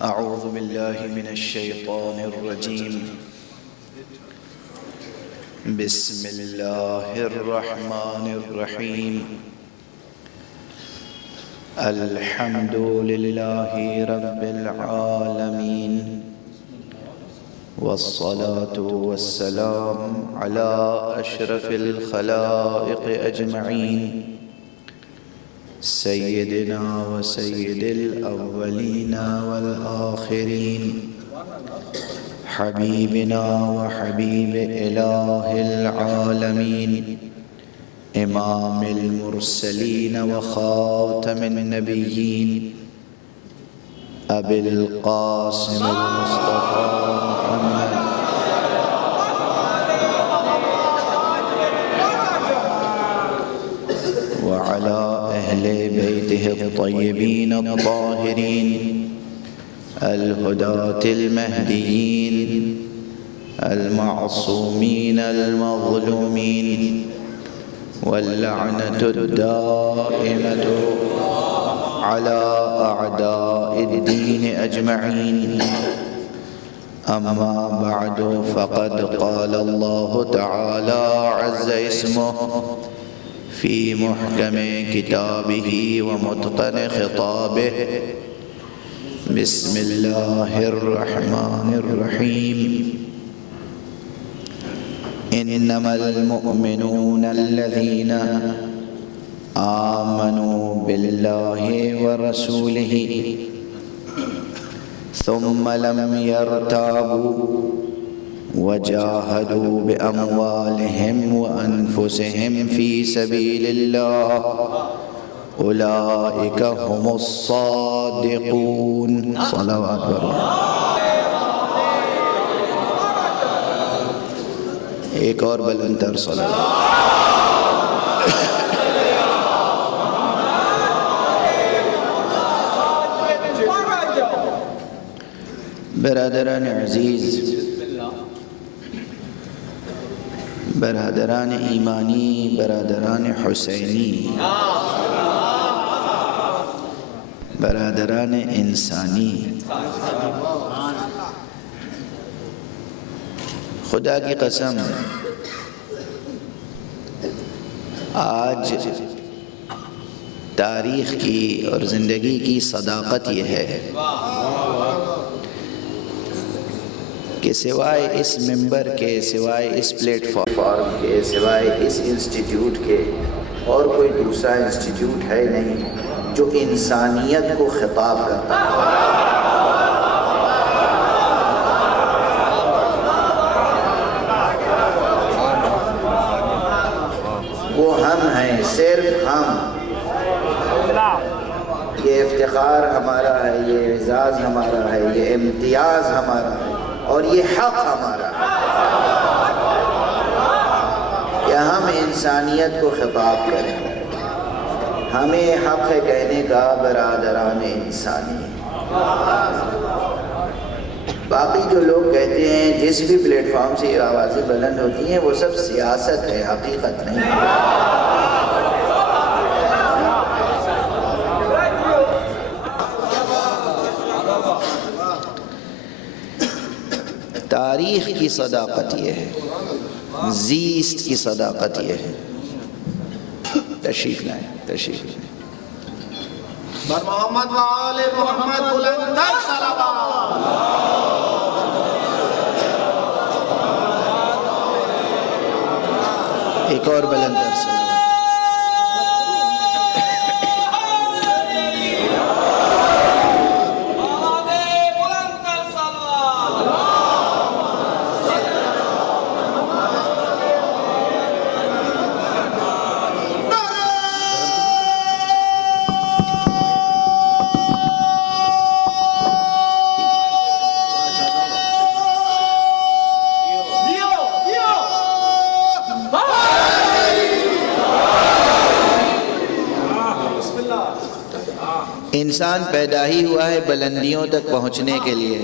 أعوذ بالله من الشيطان الرجيم. بسم الله الرحمن الرحيم. الحمد لله رب العالمين، والصلاة والسلام على أشرف الخلائق أجمعين، سيدنا وسيد الأولين والآخرين، حبيبنا وحبيب إله العالمين، إمام المرسلين وخاتم النبيين، أبي القاسم المصطفى محمد وعلى أهل بيته الطيبين الطاهرين الهداة المهديين المعصومين المظلومين، واللعنة الدائمة على أعداء الدين أجمعين. أما بعد، فقد قال الله تعالى عز اسمه في محكم كتابه ومتقن خطابه. بسم الله الرحمن الرحيم. إنما المؤمنون الذين آمنوا بالله ورسوله ثم لم يرتابوا وجاهدوا بأموالهم وأنفسهم في سبيل الله أولئك هم الصادقون. صلوات الله. ایک اور بلندر صلوات. برادران عزیز، برادران ایمانی، برادران حسینی، برادران انسانی، خدا کی قسم آج تاریخ کی اور زندگی کی صداقت یہ ہے کہ سوائے اس ممبر کے، سوائے اس پلیٹ فارم کے، سوائے اس انسٹیٹیوٹ کے اور کوئی دوسرا انسٹیٹیوٹ ہے نہیں جو انسانیت کو خطاب کرتا ہے. وہ ہم ہیں، صرف ہم. یہ افتخار ہمارا ہے، یہ اعزاز ہمارا ہے، یہ امتیاز ہمارا ہے، اور یہ حق ہمارا ہے کہ ہم انسانیت کو خطاب کریں. ہمیں حق ہے کہنے کا برادران انسانی. باقی جو لوگ کہتے ہیں جس بھی پلیٹ فارم سے یہ آوازیں بلند ہوتی ہیں وہ سب سیاست ہے، حقیقت نہیں. تاریخ کی صداقت یہ ہے، زیست کی صداقت یہ ہے. تشریف لائیں، تشریف لائیں. بر محمد و آل محمد بلندر صلوات. ایک اور بلندر صلوات. انسان پیدا ہی ہوا ہے بلندیوں تک پہنچنے کے لیے.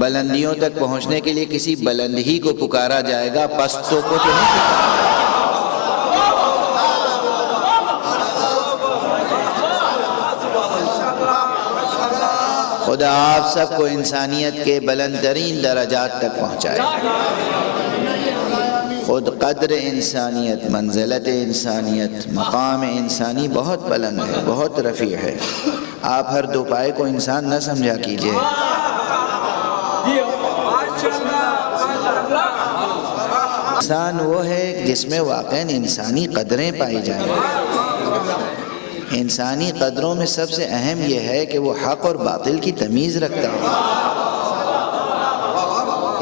بلندیوں تک پہنچنے کے لیے کسی بلند ہی کو پکارا جائے گا، پستوں کو تو نہیں پکارا. خدا آپ سب کو انسانیت کے بلند ترین درجات تک پہنچائے. خود قدر انسانیت، منزلت انسانیت، مقام انسانی بہت بلند ہے، بہت رفیع ہے. آپ ہر دو پائے کو انسان نہ سمجھا کیجئے. انسان وہ ہے جس میں واقعاً انسانی قدریں پائی جائیں. انسانی قدروں میں سب سے اہم یہ ہے کہ وہ حق اور باطل کی تمیز رکھتا ہو.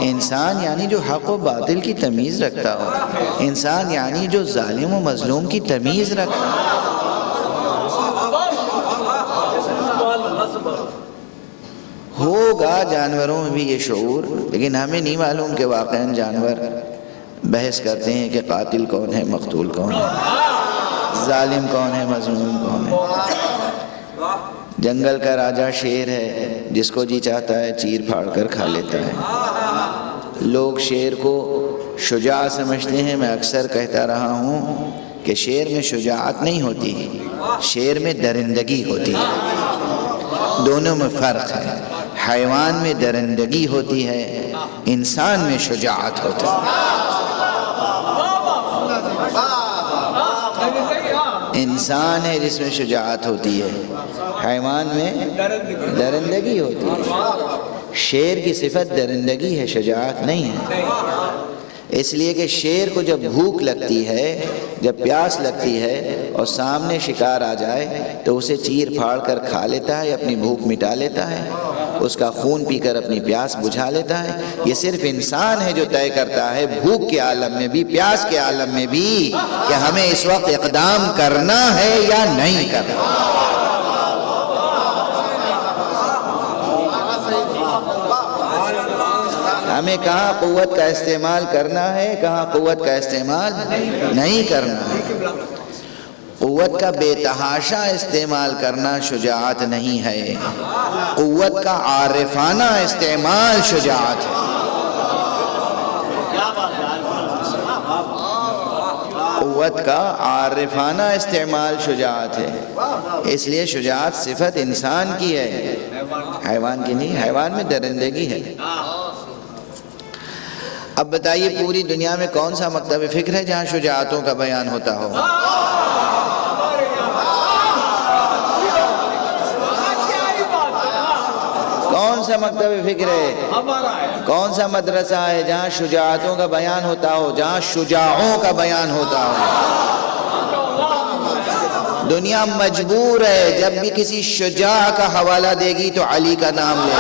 انسان یعنی جو حق و باطل کی تمیز رکھتا ہو. انسان یعنی جو ظالم و مظلوم کی تمیز رکھتا ہو. ہوگا جانوروں میں بھی یہ شعور، لیکن ہمیں نہیں معلوم کہ واقعاً جانور بحث کرتے ہیں کہ قاتل کون ہے، مقتول کون ہے، ظالم کون ہے، مظلوم کون ہے. جنگل کا راجہ شیر ہے، جس کو جی چاہتا ہے چیر پھاڑ کر کھا لیتا ہے. لوگ شیر کو شجاع سمجھتے ہیں. میں اکثر کہتا رہا ہوں کہ شیر میں شجاعت نہیں ہوتی، شیر میں درندگی ہوتی ہے. دونوں میں فرق ہے. حیوان میں درندگی ہوتی ہے، انسان میں شجاعت ہوتی ہے. انسان ہے جس میں شجاعت ہوتی ہے، حیوان میں درندگی ہوتی ہے. شیر کی صفت درندگی ہے، شجاعت نہیں ہے. اس لیے کہ شیر کو جب بھوک لگتی ہے، جب پیاس لگتی ہے اور سامنے شکار آ جائے تو اسے چیر پھاڑ کر کھا لیتا ہے، اپنی بھوک مٹا لیتا ہے، اس کا خون پی کر اپنی پیاس بجھا لیتا ہے. یہ صرف انسان ہے جو طے کرتا ہے بھوک کے عالم میں بھی، پیاس کے عالم میں بھی، کہ ہمیں اس وقت اقدام کرنا ہے یا نہیں کرنا. ہمیں کہاں قوت کا استعمال کرنا ہے، کہاں قوت کا استعمال نہیں کرنا ہے. قوت کا بے تحاشا استعمال کرنا شجاعت نہیں ہے، قوت کا عارفانہ استعمال شجاعت ہے. قوت کا عارفانہ استعمال شجاعت ہے. اس لیے شجاعت صفت انسان کی ہے، حیوان کی نہیں. حیوان میں درندگی ہے. اب بتائیے پوری دنیا میں کون سا مکتب فکر ہے جہاں شجاعتوں کا بیان ہوتا ہو؟ کون سا مکتب فکر ہے، کون سا مدرسہ ہے جہاں شجاعتوں کا بیان ہوتا ہو، جہاں شجاعوں کا بیان ہوتا ہو؟ دنیا مجبور ہے جب بھی کسی شجاع کا حوالہ دے گی تو علی کا نام لے.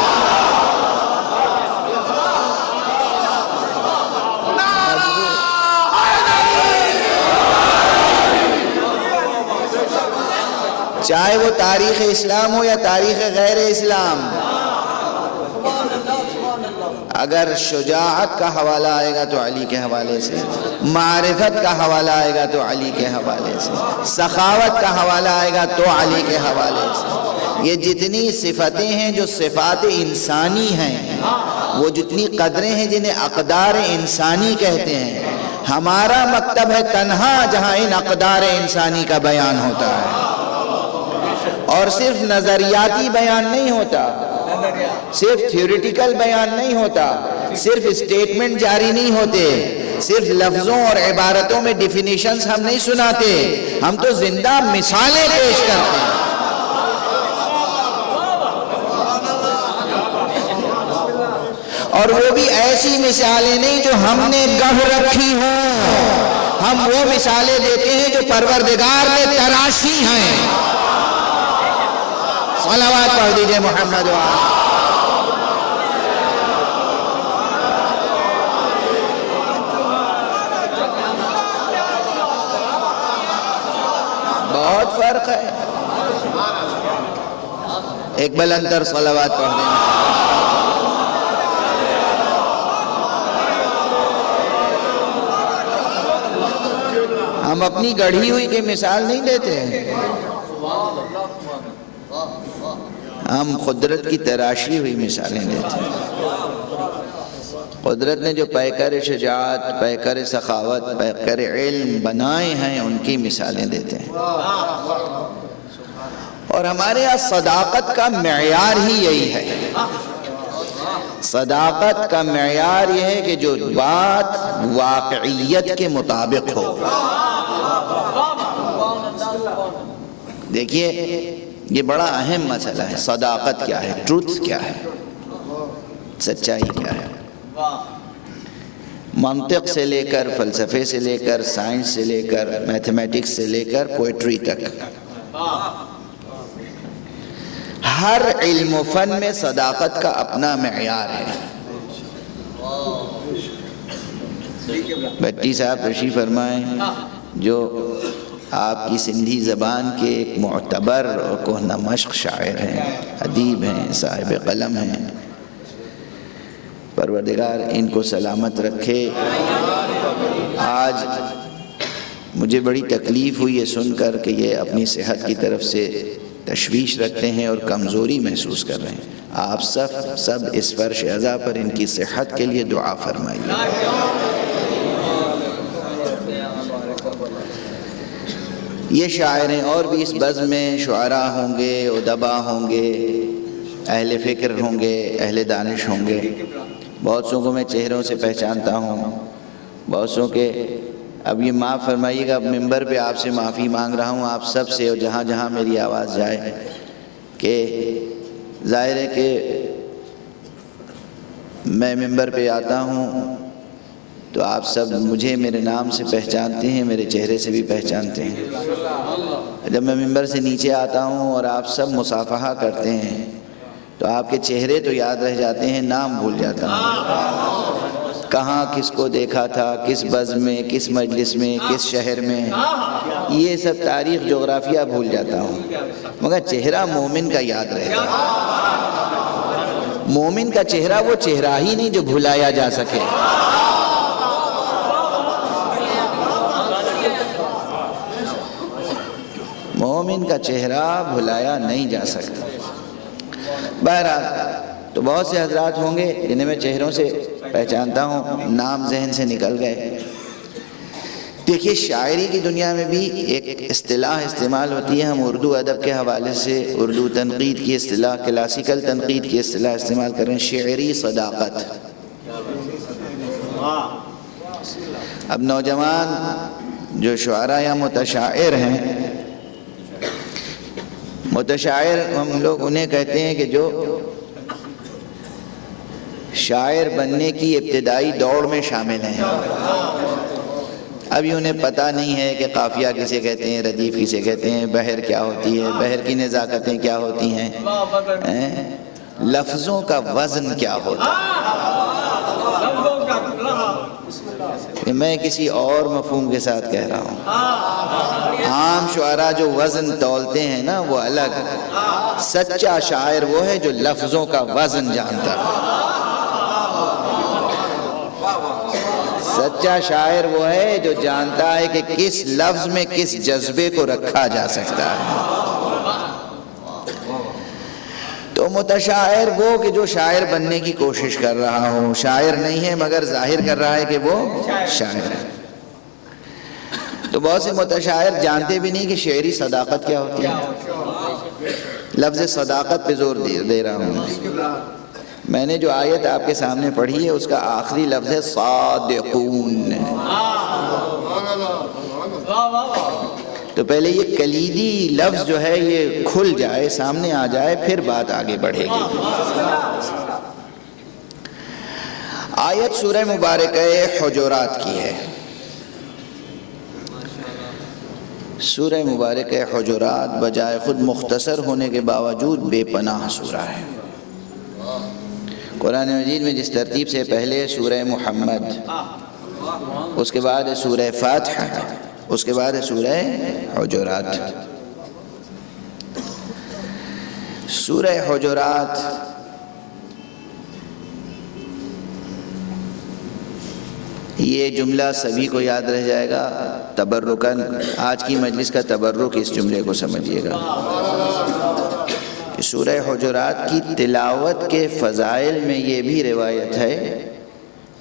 چاہے وہ تاریخ اسلام ہو یا تاریخ غیر اسلام، اگر شجاعت کا حوالہ آئے گا تو علی کے حوالے سے، معرفت کا حوالہ آئے گا تو علی کے حوالے سے، سخاوت کا حوالہ آئے گا تو علی کے حوالے سے. یہ جتنی صفتیں ہیں جو صفات انسانی ہیں، وہ جتنی قدریں ہیں جنہیں اقدار انسانی کہتے ہیں، ہمارا مکتب ہے تنہا جہاں ان اقدار انسانی کا بیان ہوتا ہے. اور صرف نظریاتی بیان نہیں ہوتا، صرف تھیوریٹیکل بیان نہیں ہوتا، صرف اسٹیٹمنٹ جاری نہیں ہوتے، صرف لفظوں اور عبارتوں میں ڈیفینیشنز ہم نہیں سناتے، ہم تو زندہ مثالیں پیش کرتے ہیں. اور وہ بھی ایسی مثالیں نہیں جو ہم نے گڑھ رکھی ہوں، ہم وہ مثالیں دیتے ہیں جو پروردگار نے تراشی ہیں. صلوات پڑھ دیجئے محمد وآلہ. بہت فرق ہے. ایک بلندر صلوات پڑھ دیں. ہم اپنی گڑھی ہوئی کی مثال نہیں دیتے ہیں، ہم قدرت کی تراشی ہوئی مثالیں دیتے ہیں. قدرت نے جو پیکر شجاعت، پیکر سخاوت، پیکر علم بنائے ہیں ان کی مثالیں دیتے ہیں. اور ہمارے یہاں صداقت کا معیار ہی یہی ہے. صداقت کا معیار یہ ہے کہ جو بات واقعیت کے مطابق ہو. دیکھیے یہ بڑا اہم مسئلہ ہے. صداقت کیا ہے؟ ٹروتھ کیا ہے؟ سچائی کیا ہے؟ منطق سے لے کر، فلسفے سے لے کر، سائنس سے لے کر، میتھمیٹکس سے لے کر پوئٹری تک، ہر علم و فن میں صداقت کا اپنا معیار ہے. بھٹی صاحب تشریف فرمائیں جو آپ کی سندھی زبان کے ایک معتبر اور کہنہ مشق شاعر ہیں، ادیب ہیں، صاحب قلم ہیں. پروردگار ان کو سلامت رکھے. آج مجھے بڑی تکلیف ہوئی ہے سن کر کہ یہ اپنی صحت کی طرف سے تشویش رکھتے ہیں اور کمزوری محسوس کر رہے ہیں. آپ سب اس فرش عزا پر ان کی صحت کے لیے دعا فرمائیے. یہ شاعر ہیں، اور بھی اس بزم میں شعراء ہوں گے، ادبا ہوں گے، اہل فکر ہوں گے، اہل دانش ہوں گے. بہت سو کو میں چہروں سے پہچانتا ہوں، بہت سو کے اب یہ معاف فرمائیے گا، ممبر پہ آپ سے معافی مانگ رہا ہوں آپ سب سے، اور جہاں جہاں میری آواز جائے، کہ ظاہر ہے کہ میں ممبر پہ آتا ہوں تو آپ سب مجھے میرے نام سے پہچانتے ہیں، میرے چہرے سے بھی پہچانتے ہیں. جب میں ممبر سے نیچے آتا ہوں اور آپ سب مصافحہ کرتے ہیں تو آپ کے چہرے تو یاد رہ جاتے ہیں، نام بھول جاتا ہوں. کہاں کس کو دیکھا تھا، کس بزم میں، کس مجلس میں، کس شہر میں، یہ سب تاریخ جغرافیہ بھول جاتا ہوں، مگر چہرہ مومن کا یاد رہتا ہے. مومن کا چہرہ وہ چہرہ ہی نہیں جو بھلایا جا سکے. مومن کا چہرہ بھلایا نہیں جا سکتا. بہرحال تو بہت سے حضرات ہوں گے جنہیں میں چہروں سے پہچانتا ہوں، نام ذہن سے نکل گئے. دیکھیے شاعری کی دنیا میں بھی ایک اصطلاح استعمال ہوتی ہے. ہم اردو ادب کے حوالے سے اردو تنقید کی اصطلاح، کلاسیکل تنقید کی اصطلاح استعمال کر رہے ہیں، شعری صداقت. اب نوجوان جو شعراء یا متشاعر ہیں، متشاعر ہم لوگ انہیں کہتے ہیں کہ جو شاعر بننے کی ابتدائی دوڑ میں شامل ہیں. ابھی انہیں پتہ نہیں ہے کہ قافیہ کسے کہتے ہیں، ردیف کسے کہتے ہیں، بحر کیا ہوتی ہے، بحر کی نزاکتیں کیا ہوتی ہیں، لفظوں کا وزن کیا ہوتا ہے. میں کسی اور مفہوم کے ساتھ کہہ رہا ہوں. عام شعراء جو وزن تولتے ہیں نا وہ الگ. سچا شاعر وہ ہے جو لفظوں کا وزن جانتا ہے. سچا شاعر وہ ہے جو جانتا ہے کہ کس لفظ میں کس جذبے کو رکھا جا سکتا ہے. تو متشاعر وہ کہ جو شاعر بننے کی کوشش کر رہا ہو، شاعر نہیں ہے مگر ظاہر کر رہا ہے کہ وہ شاعر ہے. تو بہت سے متشاعر جانتے بھی نہیں کہ شعری صداقت کیا ہوتی ہے. لفظ صداقت پہ زور دے رہا ہوں. میں نے جو آیت آپ کے سامنے پڑھی ہے اس کا آخری لفظ ہے صادقون. تو پہلے یہ کلیدی لفظ جو ہے یہ کھل جائے، سامنے آ جائے، پھر بات آگے بڑھے گی. آیت سورہ مبارکہ حجرات کی ہے. سورہ مبارکہ حجرات بجائے خود مختصر ہونے کے باوجود بے پناہ سورہ ہے. قرآن مجید میں جس ترتیب سے پہلے سورہ محمد، اس کے بعد سورہ فاتحہ، اس کے بعد سورہ حجرات. سورہ حجرات یہ جملہ سبھی کو یاد رہ جائے گا تبرکاً. آج کی مجلس کا تبرک اس جملے کو سمجھیے گا. سورہ حجرات کی تلاوت کے فضائل میں یہ بھی روایت ہے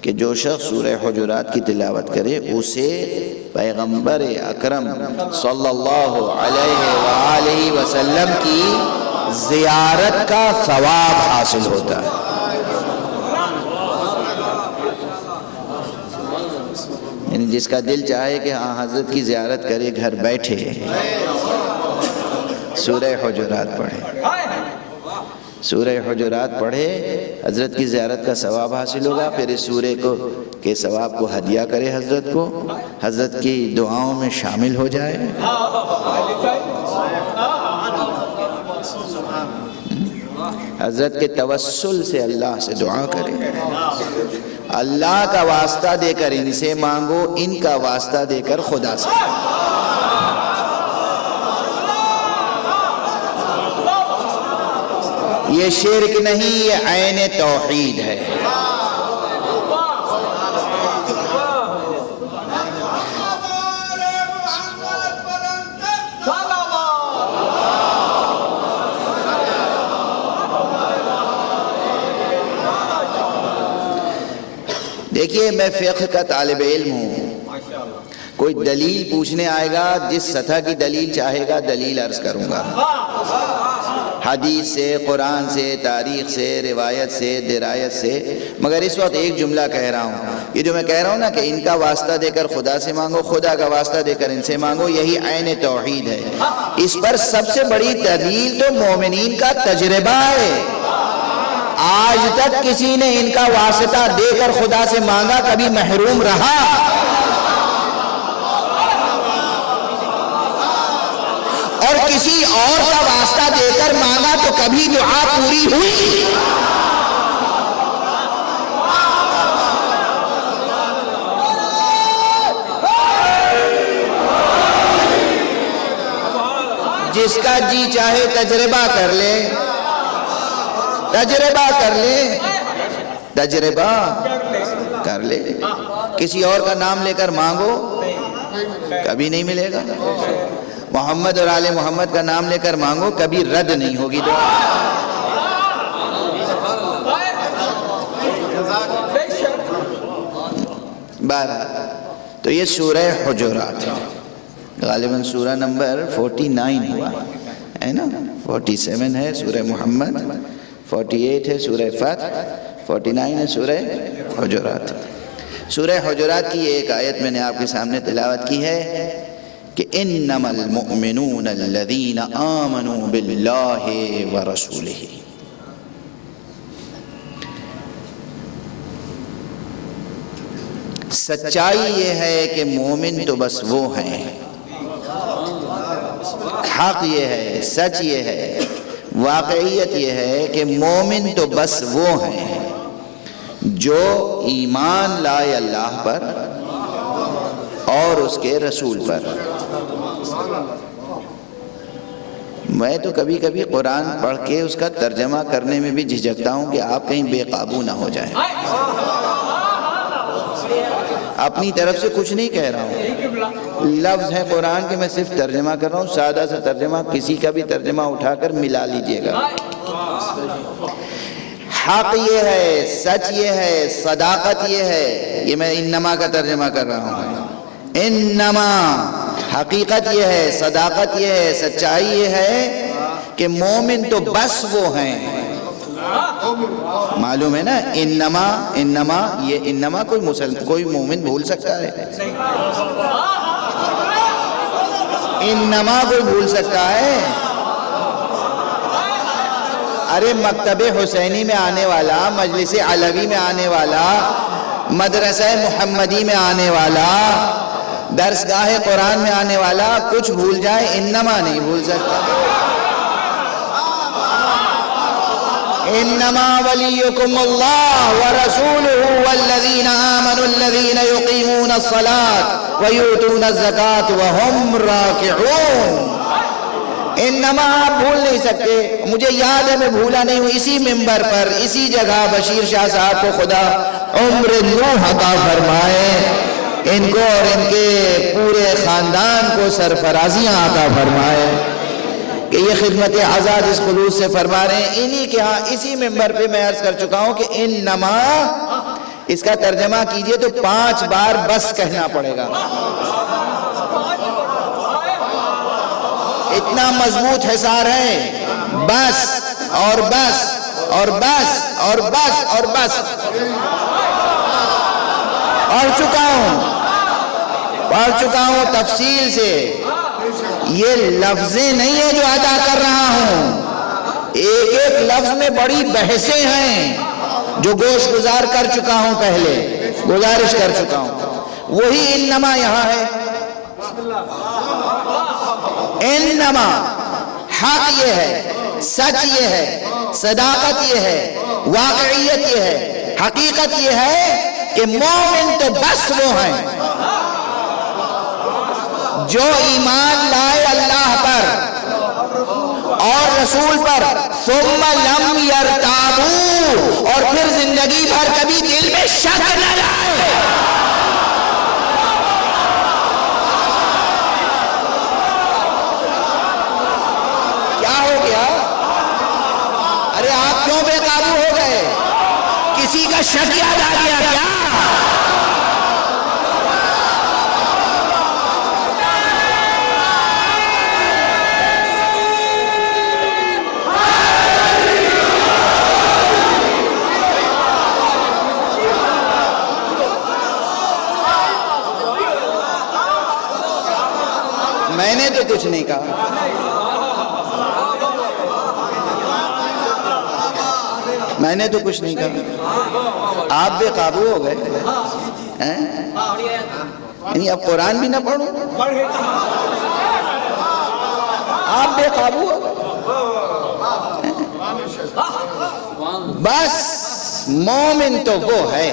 کہ جو شخص سورہ حجرات کی تلاوت کرے اسے پیغمبر اکرم صلی اللہ علیہ وآلہ وسلم وسلم کی زیارت کا ثواب حاصل ہوتا ہے۔ یعنی جس کا دل چاہے کہ ہاں حضرت کی زیارت کرے، گھر بیٹھے سورہ حجرات پڑھے، سورہ حجرات پڑھے، حضرت کی زیارت کا ثواب حاصل ہوگا۔ پھر اس سورہ کے ثواب کو ہدیہ کرے حضرت کو، حضرت کی دعاؤں میں شامل ہو جائے۔ حضرت کے توسل سے اللہ سے دعا کرے، اللہ کا واسطہ دے کر ان سے مانگو، ان کا واسطہ دے کر خدا سے۔ یہ شرک نہیں، یہ عین توحید ہے۔ دیکھیے میں فقہ کا طالب علم ہوں، کوئی دلیل پوچھنے آئے گا، جس سطح کی دلیل چاہے گا دلیل عرض کروں گا، حدیث سے، قرآن سے، تاریخ سے، روایت سے، درایت سے۔ مگر اس وقت ایک جملہ کہہ رہا ہوں، یہ جو میں کہہ رہا ہوں نا کہ ان کا واسطہ دے کر خدا سے مانگو، خدا کا واسطہ دے کر ان سے مانگو، یہی عین توحید ہے۔ اس پر سب سے بڑی دلیل تو مومنین کا تجربہ ہے۔ آج تک کسی نے ان کا واسطہ دے کر خدا سے مانگا کبھی محروم رہا؟ اور کسی اور کا واسطہ دے کر مانگا تو کبھی دعا پوری ہوئی؟ جس کا جی چاہے تجربہ کر لے، تجربہ کر لے، تجربہ کر لے۔ کسی اور کا نام لے کر مانگو کبھی نہیں ملے گا، محمد اور آل محمد کا نام لے کر مانگو کبھی رد نہیں ہوگی دعا۔ تو یہ سورہ حجرات ہے، غالباً سورہ نمبر 49 ہوا ہے نا، 47 ہے سورہ محمد، 48 ہے سورہ فتح، 49 ہے سورہ حجرات۔ سورہ حجرات کی ایک آیت میں نے آپ کے سامنے تلاوت کی ہے کہ انما المؤمنون الذین آمنوا باللہ ورسولہ۔ سچائی یہ ہے کہ مومن تو بس وہ ہیں، حق یہ ہے، سچ یہ ہے، واقعیت یہ ہے کہ مومن تو بس وہ ہیں جو ایمان لائے اللہ پر اور اس کے رسول پر۔ میں تو کبھی کبھی قرآن پڑھ کے اس کا ترجمہ کرنے میں بھی جھجکتا ہوں کہ آپ کہیں بے قابو نہ ہو جائیں۔ اپنی طرف سے کچھ نہیں کہہ رہا ہوں، لفظ ہے قرآن کے، میں صرف ترجمہ کر رہا ہوں، سادہ سا ترجمہ، کسی کا بھی ترجمہ اٹھا کر ملا لیجئے گا۔ حق یہ ہے، سچ یہ ہے، صداقت یہ ہے، یہ میں انما کا ترجمہ کر رہا ہوں۔ انما حقیقت یہ ہے، صداقت یہ ہے، سچائی یہ ہے کہ مومن تو بس وہ ہیں۔ معلوم ہے نا، انما، انما، یہ انما کوئی مومن بھول سکتا ہے؟ انما کوئی بھول سکتا ہے؟ ارے مکتب حسینی میں آنے والا، مجلس علوی میں آنے والا، مدرسہ محمدی میں آنے والا، درسگاہ قرآن میں آنے والا کچھ بھول جائے، انما نہیں بھول سکتا۔ انما ولیکم اللہ ورسولہ والذین آمنوا الذین یقیمون الصلاة ویؤتون الزکاة وہم راکعون۔ انما آپ بھول نہیں سکتے، مجھے یاد ہے میں بھولا نہیں ہوں، اسی منبر پر اسی جگہ بشیر شاہ صاحب کو خدا عمر نوح عطا فرمائے، ان کو اور ان کے پورے خاندان کو سرفرازیاں عطا فرمائے کہ یہ خدمت آزاد اس خلوص سے فرما رہے ہیں۔ انہی کے ہاں اسی منبر پہ میں عرض کر چکا ہوں کہ انما اس کا ترجمہ کیجئے تو 5 بار بس کہنا پڑے گا۔ اتنا مضبوط حصار ہے، بس اور بس اور بس اور بس اور بس. پڑھ چکا ہوں تفصیل سے. یہ لفظیں نہیں ہیں جو ادا کر رہا ہوں، ایک ایک لفظ میں بڑی بحثیں ہیں جو گوش گزار کر چکا ہوں، پہلے گزارش کر چکا ہوں. وہی انما یہاں ہے. انما حق یہ ہے، سچ یہ ہے، صداقت یہ ہے، واقعیت یہ ہے، حقیقت یہ ہے کہ مومن تو بس وہ ہیں جو ایمان لائے اللہ پر اور رسول پر، ثم لم یرتابوا، اور پھر زندگی بھر کبھی دل میں شک نہ لائے. کیا ہو گیا؟ ارے آپ کیوں بے قابو ہو گئے؟ کسی کا شک یاد آ گیا کیا؟ میں نے تو کچھ نہیں کہا. میں نے تو کچھ نہیں کہا. آپ بے قابو ہو گئے. یعنی اب قرآن بھی نہ پڑھوں؟ آپ بے قابو ہو گئے. بس مومن تو وہ ہے.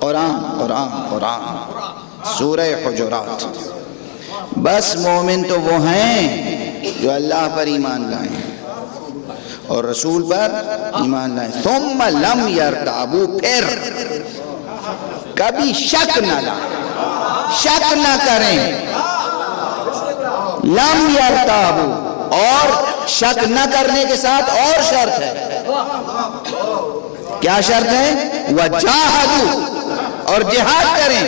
قرآن قرآن قرآن سورہ حجرات. بس مومن تو وہ ہیں جو اللہ پر ایمان لائیں اور رسول پر ایمان لائیں. ثم لم یرتابوا، پھر کبھی شک نہ لائیں، شک نہ کریں. لم یرتابوا، اور شک نہ کرنے کے ساتھ اور شرط ہے. کیا شرط ہے؟ وجاہدوا، اور جہاد کریں.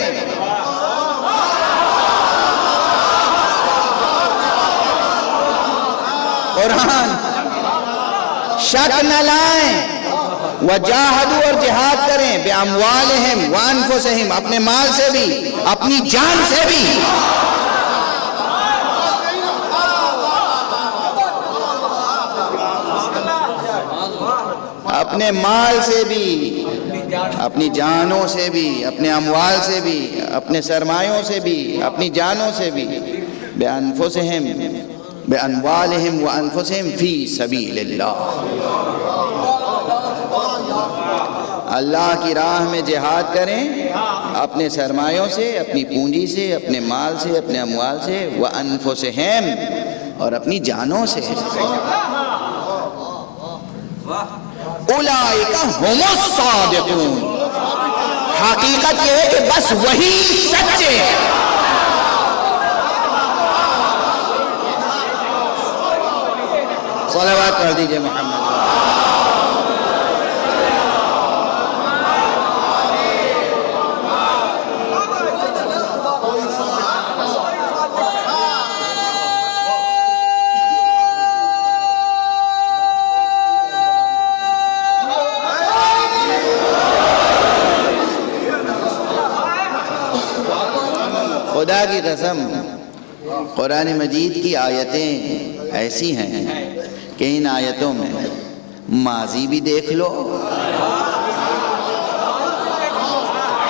قرآن شک نہ لائیں. وجاہدوا، اور جہاد کریں. بِأَمْوَالِهِمْ وَأَنفُسِهِمْ، اپنے مال سے بھی، اپنی جان سے بھی. اپنے مال سے بھی، اپنی جانوں سے بھی، اپنے اموال سے بھی، اپنے سرمایوں سے بھی، اپنی جانوں سے بھی. بِأَنفُسِهِمْ بِأَنْوَالِهِمْ وَأَنفُسِهِمْ فِي سَبِيلِ اللَّهِ. اللہ کی راہ میں جہاد کریں، اپنے سرمایوں سے، اپنی پونجی سے، اپنے مال سے، اپنے اموال سے. وَأَنفُسِهِمْ، اور اپنی جانوں سے. اولئک ھم الصادقون. حقیقت یہ ہے کہ بس وہی سچے. صلوات پڑھ دیجئے محمد. خدا کی قسم، قرآن مجید کی آیتیں ایسی ہیں کہ ان آیتوں میں ماضی بھی دیکھ لو،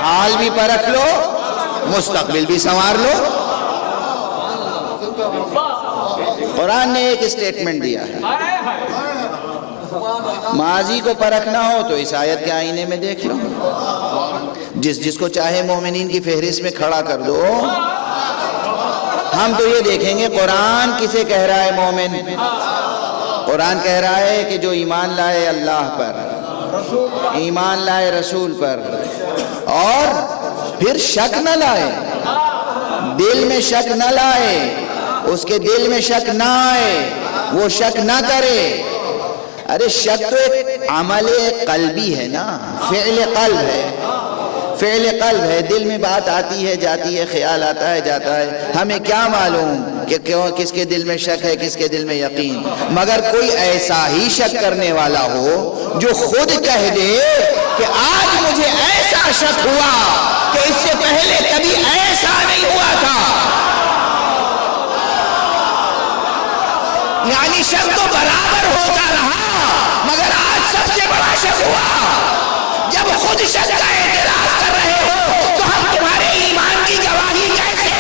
حال بھی پرکھ لو، مستقبل بھی سنوار لو. قرآن نے ایک اسٹیٹمنٹ دیا ہے. ماضی کو پرکھنا ہو تو اس آیت کے آئینے میں دیکھ لو. جس کو چاہے مومنین کی فہرست میں کھڑا کر دو. ہم تو یہ دیکھیں گے قرآن کسے کہہ رہا ہے مومن. قرآن کہہ رہا ہے کہ جو ایمان لائے اللہ پر، ایمان لائے رسول پر، اور پھر شک نہ لائے، دل میں شک نہ لائے، اس کے دل میں شک نہ آئے، وہ شک نہ کرے. ارے شک تو ایک عمل قلبی ہے نا، فعل قلب ہے، فعل قلب ہے. دل میں بات آتی ہے جاتی ہے، خیال آتا ہے جاتا ہے. ہمیں کیا معلوم کہ کس کے دل میں شک ہے، کس کے دل میں یقین، مگر کوئی ایسا ہی شک کرنے والا ہو جو خود کہہ دے کہ آج مجھے ایسا شک ہوا کہ اس سے پہلے کبھی ایسا نہیں ہوا تھا. یعنی شک تو برابر ہوتا رہا مگر آج سب سے بڑا شک ہوا. جب خود شک کا اعتراض کر رہے ہو تو ہم تمہارے ایمان کی گواہی کیسے؟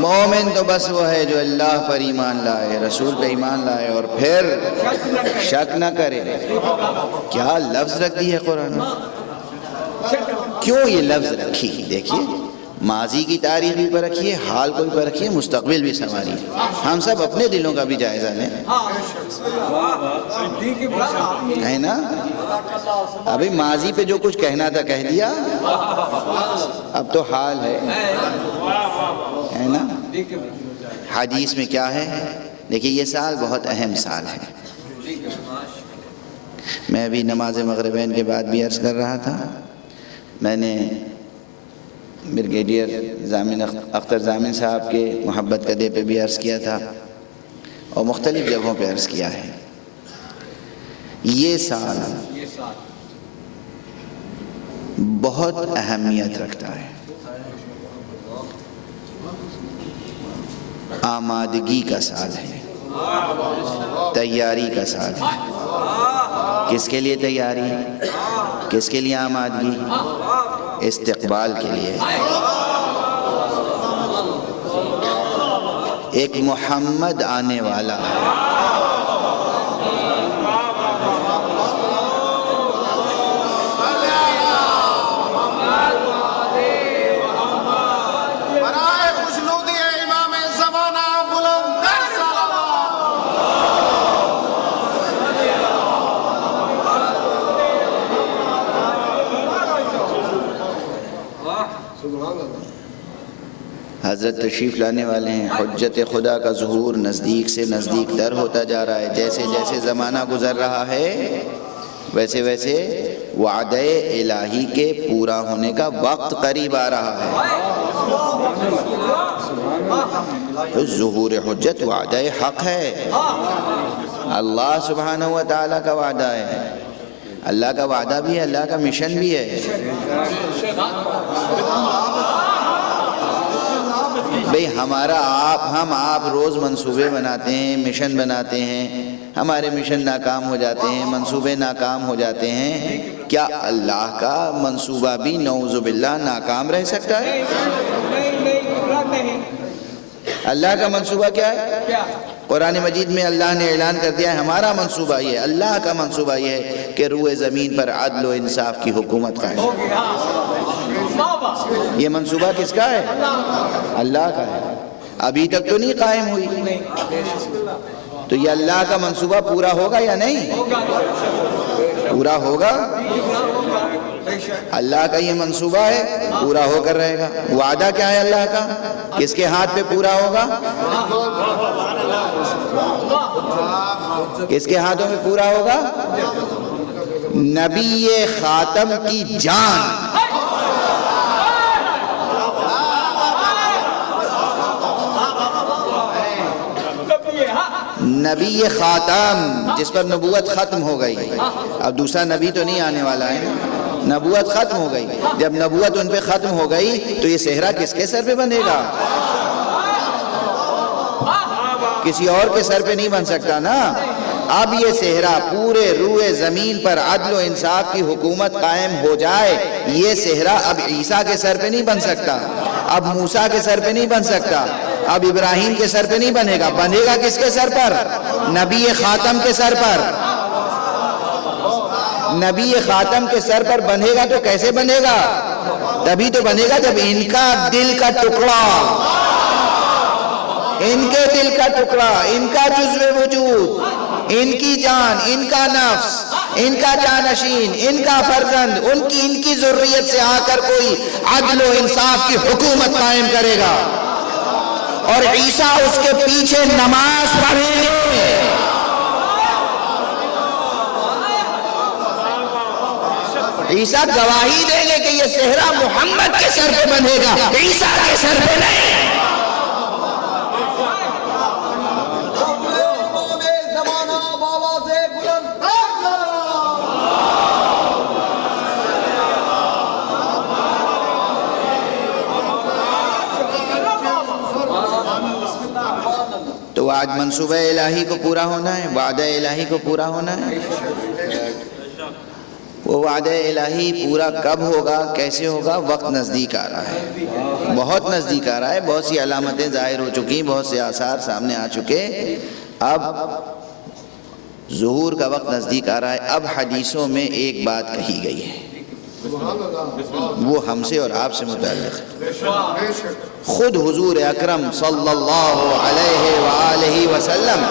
مومن تو بس وہ ہے جو اللہ پر ایمان لائے، رسول پہ ایمان لائے اور پھر شک نہ کرے. کیا لفظ رکھ دی ہے قرآن میں؟ کیوں یہ لفظ رکھی؟ دیکھیے، ماضی کی تاریخ بھی پر رکھیے، حال کو بھی پر رکھیے، مستقبل بھی سنواریے. ہم سب اپنے دلوں کا بھی جائزہ لیں، ہے نا؟ ابھی ماضی پہ جو کچھ کہنا تھا کہہ دیا، اب تو حال ہے نا؟ حدیث میں کیا ہے؟ دیکھیے یہ سال بہت اہم سال ہے. میں ابھی نماز مغربین کے بعد بھی عرض کر رہا تھا، میں نے بریگیڈیئر اختر ضامن صاحب کے محبت قدے پہ بھی عرض کیا تھا اور مختلف جگہوں پہ عرض کیا ہے. یہ سال بہت اہمیت رکھتا ہے. آمادگی کا سال ہے، تیاری کا سال ہے. کس کے لیے تیاری؟ کس کے لیے آمادگی؟ استقبال کے لیے. ایک محمد آنے والا ہے. حضرت تشریف لانے والے ہیں. حجت خدا کا ظہور نزدیک سے نزدیک تر ہوتا جا رہا ہے. جیسے جیسے زمانہ گزر رہا ہے ویسے ویسے وعدہ الہی کے پورا ہونے کا وقت قریب آ رہا ہے. تو ظہور حجت وعدہ حق ہے. اللہ سبحانہ و تعالیٰ کا وعدہ ہے. اللہ کا وعدہ بھی ہے، اللہ کا مشن بھی ہے. بھئی ہم آپ روز منصوبے بناتے ہیں، مشن بناتے ہیں، ہمارے مشن ناکام ہو جاتے ہیں، منصوبے ناکام ہو جاتے ہیں. کیا اللہ کا منصوبہ بھی نعوذ باللہ ناکام رہ سکتا ہے؟ اللہ کا منصوبہ کیا ہے؟ قرآن مجید میں اللہ نے اعلان کر دیا ہے ہمارا منصوبہ یہ ہے، اللہ کا منصوبہ یہ ہے کہ روئے زمین پر عدل و انصاف کی حکومت قائم. یہ منصوبہ کس کا ہے؟ اللہ کا ہے. ابھی تک تو نہیں قائم ہوئی. تو یہ اللہ کا منصوبہ پورا ہوگا یا نہیں؟ پورا ہوگا. اللہ کا یہ منصوبہ ہے، پورا ہو کر رہے گا. وعدہ کیا ہے اللہ کا؟ کس کے ہاتھ پہ پورا ہوگا؟ کس کے ہاتھوں میں پورا ہوگا؟ نبی خاتم کی جان. نبی خاتم جس پر نبوت ختم ہو گئی. اب دوسرا نبی تو نہیں آنے والا ہے، نبوت ختم ہو گئی. جب نبوت ان پہ ختم ہو گئی تو یہ صحرا کس کے سر پہ بنے گا؟ کسی اور کے سر پہ نہیں بن سکتا نا. اب یہ صحرا پورے روئے زمین پر عدل و انصاف کی حکومت قائم ہو جائے. یہ صحرا اب عیسیٰ کے سر پہ نہیں بن سکتا، اب موسیٰ کے سر پہ نہیں بن سکتا، اب ابراہیم کے سر پہ نہیں بنے گا. بنے گا کس کے سر پر؟ نبی خاتم کے سر پر. نبی خاتم کے سر پر بنے گا تو کیسے بنے گا؟ تبھی تو بنے گا جب ان کا دل کا ٹکڑا، ان کے دل کا ٹکڑا، ان کا جزو وجود، ان کی جان، ان کا نفس، ان کا جانشین، ان کا فرزند، ان کی ذریت سے آ کر کوئی عدل و انصاف کی حکومت قائم کرے گا، اور عیسیٰ اس کے پیچھے نماز پڑھیں گے۔ عیسیٰ گواہی دیں گے کہ یہ صحرا محمد کے سر پہ بندھے گا، عیسیٰ کے سر پہ نہیں۔ تو آج منصوبہ الہی کو پورا ہونا ہے، وعدہ الہی کو پورا ہونا ہے۔ وہ وعدہ الہی پورا کب ہوگا، کیسے ہوگا؟ وقت نزدیک آ رہا ہے، بہت نزدیک آ رہا ہے، بہت سی علامتیں ظاہر ہو چکی، بہت سے آثار سامنے آ چکے، اب ظہور کا وقت نزدیک آ رہا ہے۔ اب حدیثوں میں ایک بات کہی گئی ہے، وہ ہم سے اور آپ سے متعلق ہے۔ خود حضور اکرم صلی اللہ علیہ وآلہ وسلم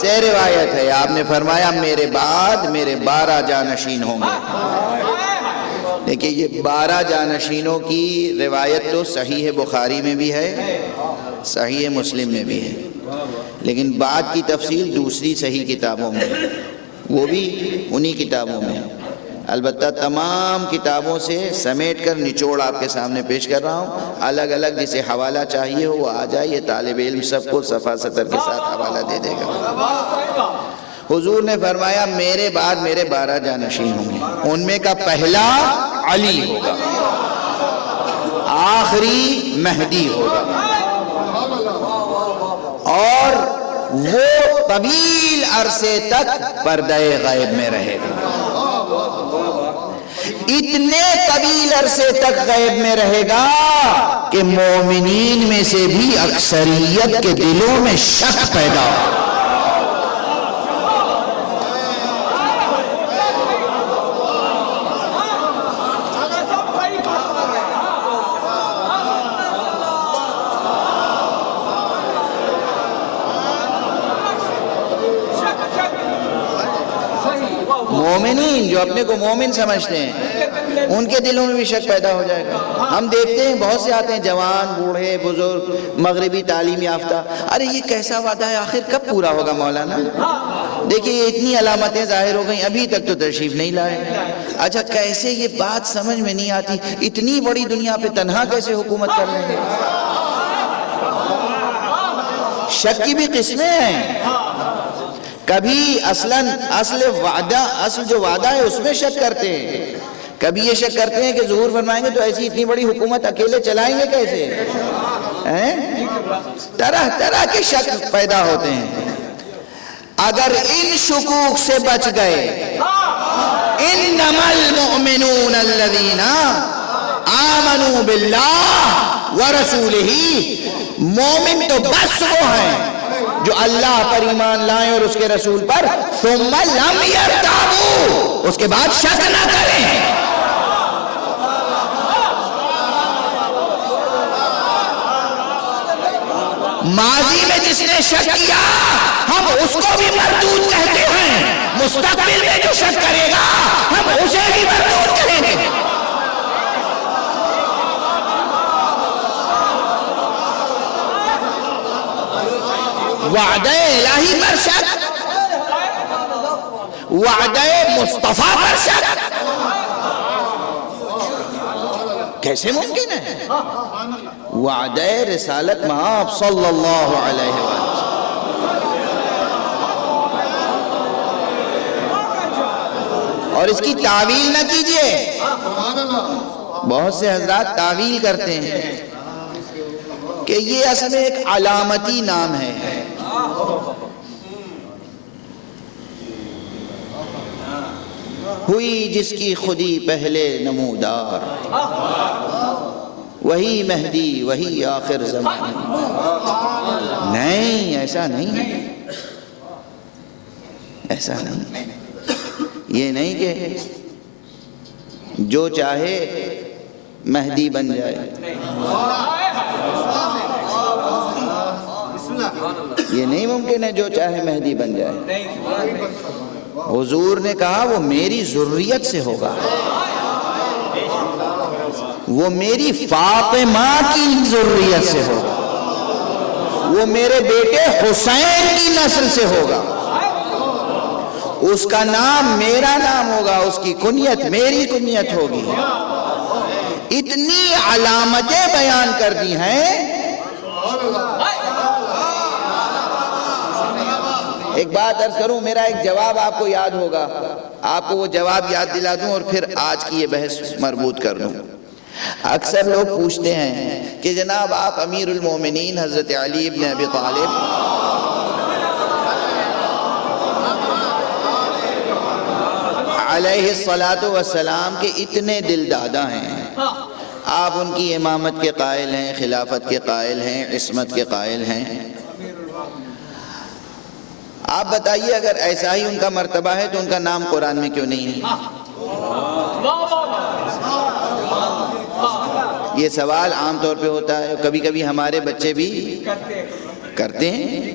سے روایت ہے، آپ نے فرمایا میرے بعد میرے 12 جانشین ہوں گے۔ دیکھیں یہ 12 جانشینوں کی روایت تو صحیح بخاری میں بھی ہے، صحیح مسلم میں بھی ہے، لیکن بعد کی تفصیل دوسری صحیح کتابوں میں، وہ بھی انہی کتابوں میں، البتہ تمام کتابوں سے سمیٹ کر نچوڑ آپ کے سامنے پیش کر رہا ہوں، الگ الگ جسے حوالہ چاہیے ہو وہ آ جائے، یہ طالب علم سب کو صفحہ سطر کے ساتھ حوالہ دے دے گا۔ حضور نے فرمایا میرے بعد میرے 12 جانشین ہوں گے، ان میں کا پہلا علی ہوگا، آخری مہدی ہوگا، اور وہ طویل عرصے تک پردہ غیب میں رہے گا، اتنے طویل عرصے تک غیب میں رہے گا کہ مومنین میں سے بھی اکثریت کے دلوں میں شک پیدا ہو۔ مومنین جو اپنے کو مومن سمجھتے ہیں ان کے دلوں میں بھی شک پیدا ہو جائے گا۔ ہم دیکھتے ہیں بہت سے آتے ہیں جوان، بوڑھے، بزرگ، مغربی تعلیم یافتہ، ارے یہ کیسا وعدہ ہے، آخر کب پورا ہوگا مولانا؟ دیکھیں یہ اتنی علامتیں ظاہر ہو گئیں، ابھی تک تو تشریف نہیں لائے۔ اچھا کیسے یہ بات سمجھ میں نہیں آتی، اتنی بڑی دنیا پہ تنہا کیسے حکومت کر لیں گے؟ شک کی بھی قسمیں ہیں، کبھی اصل جو وعدہ ہے اس میں شک کرتے ہیں، کبھی یہ شک کرتے ہیں کہ ظہور فرمائیں گے تو ایسی اتنی بڑی حکومت اکیلے چلائیں گے کیسے؟ طرح طرح کے شک پیدا ہوتے ہیں۔ اگر ان شکوک سے بچ گئے، انما المؤمنون الذین آمنوا باللہ ورسولہ، مومن تو بس وہ ہیں جو اللہ پر ایمان لائیں اور اس کے رسول پر، ثم لم یرتابوا، اس کے بعد شک نہ کریں۔ ماضی میں جس نے شک کیا ہم اس کو بھی مردود کہتے ہیں، مستقبل میں جو شک کرے گا ہم اسے بھی مردود کہیں گے۔ وعدہ الہی پر شک، وعدہ مصطفیٰ پر شک کیسے ممکن ہے؟ وعدہ رسالت مآب صلی اللہ علیہ وسلم، اور اس کی تعویل نہ کیجئے۔ بہت سے حضرات تعویل کرتے ہیں کہ یہ اصل میں ایک علامتی نام ہے، ہوئی جس کی خودی پہلے نمودار، وہی مہدی وہی آخر زمان۔ نہیں، ایسا نہیں ہے، ایسا نہیں، یہ نہیں کہ جو چاہے مہدی بن جائے. یہ نہیں ممکن ہے جو چاہے مہدی بن جائے. حضور نے کہا وہ میری ذریت سے ہوگا، وہ میری فاطمہ کی ذریت سے ہوگا، وہ میرے بیٹے حسین کی نسل سے ہوگا، اس کا نام میرا نام ہوگا، اس کی کنیت میری کنیت ہوگی. اتنی علامتیں بیان کر دی ہیں. ایک بات عرض کروں، میرا ایک جواب آپ کو یاد ہوگا، آپ کو وہ جواب یاد دلا دوں اور پھر آج کی یہ بحث مربوط کر دوں. اکثر لوگ پوچھتے ہیں کہ جناب آپ امیر المومنین حضرت علی ابن ابی طالب علیہ الصلاۃ والسلام کے اتنے دل دادا ہیں، آپ ان کی امامت کے قائل ہیں، خلافت کے قائل ہیں، عصمت کے قائل ہیں. آپ بتائیے اگر ایسا ہی ان کا مرتبہ ہے تو ان کا نام قرآن میں کیوں نہیں ہے؟ یہ سوال عام طور پہ ہوتا ہے، کبھی کبھی ہمارے بچے بھی کرتے ہیں.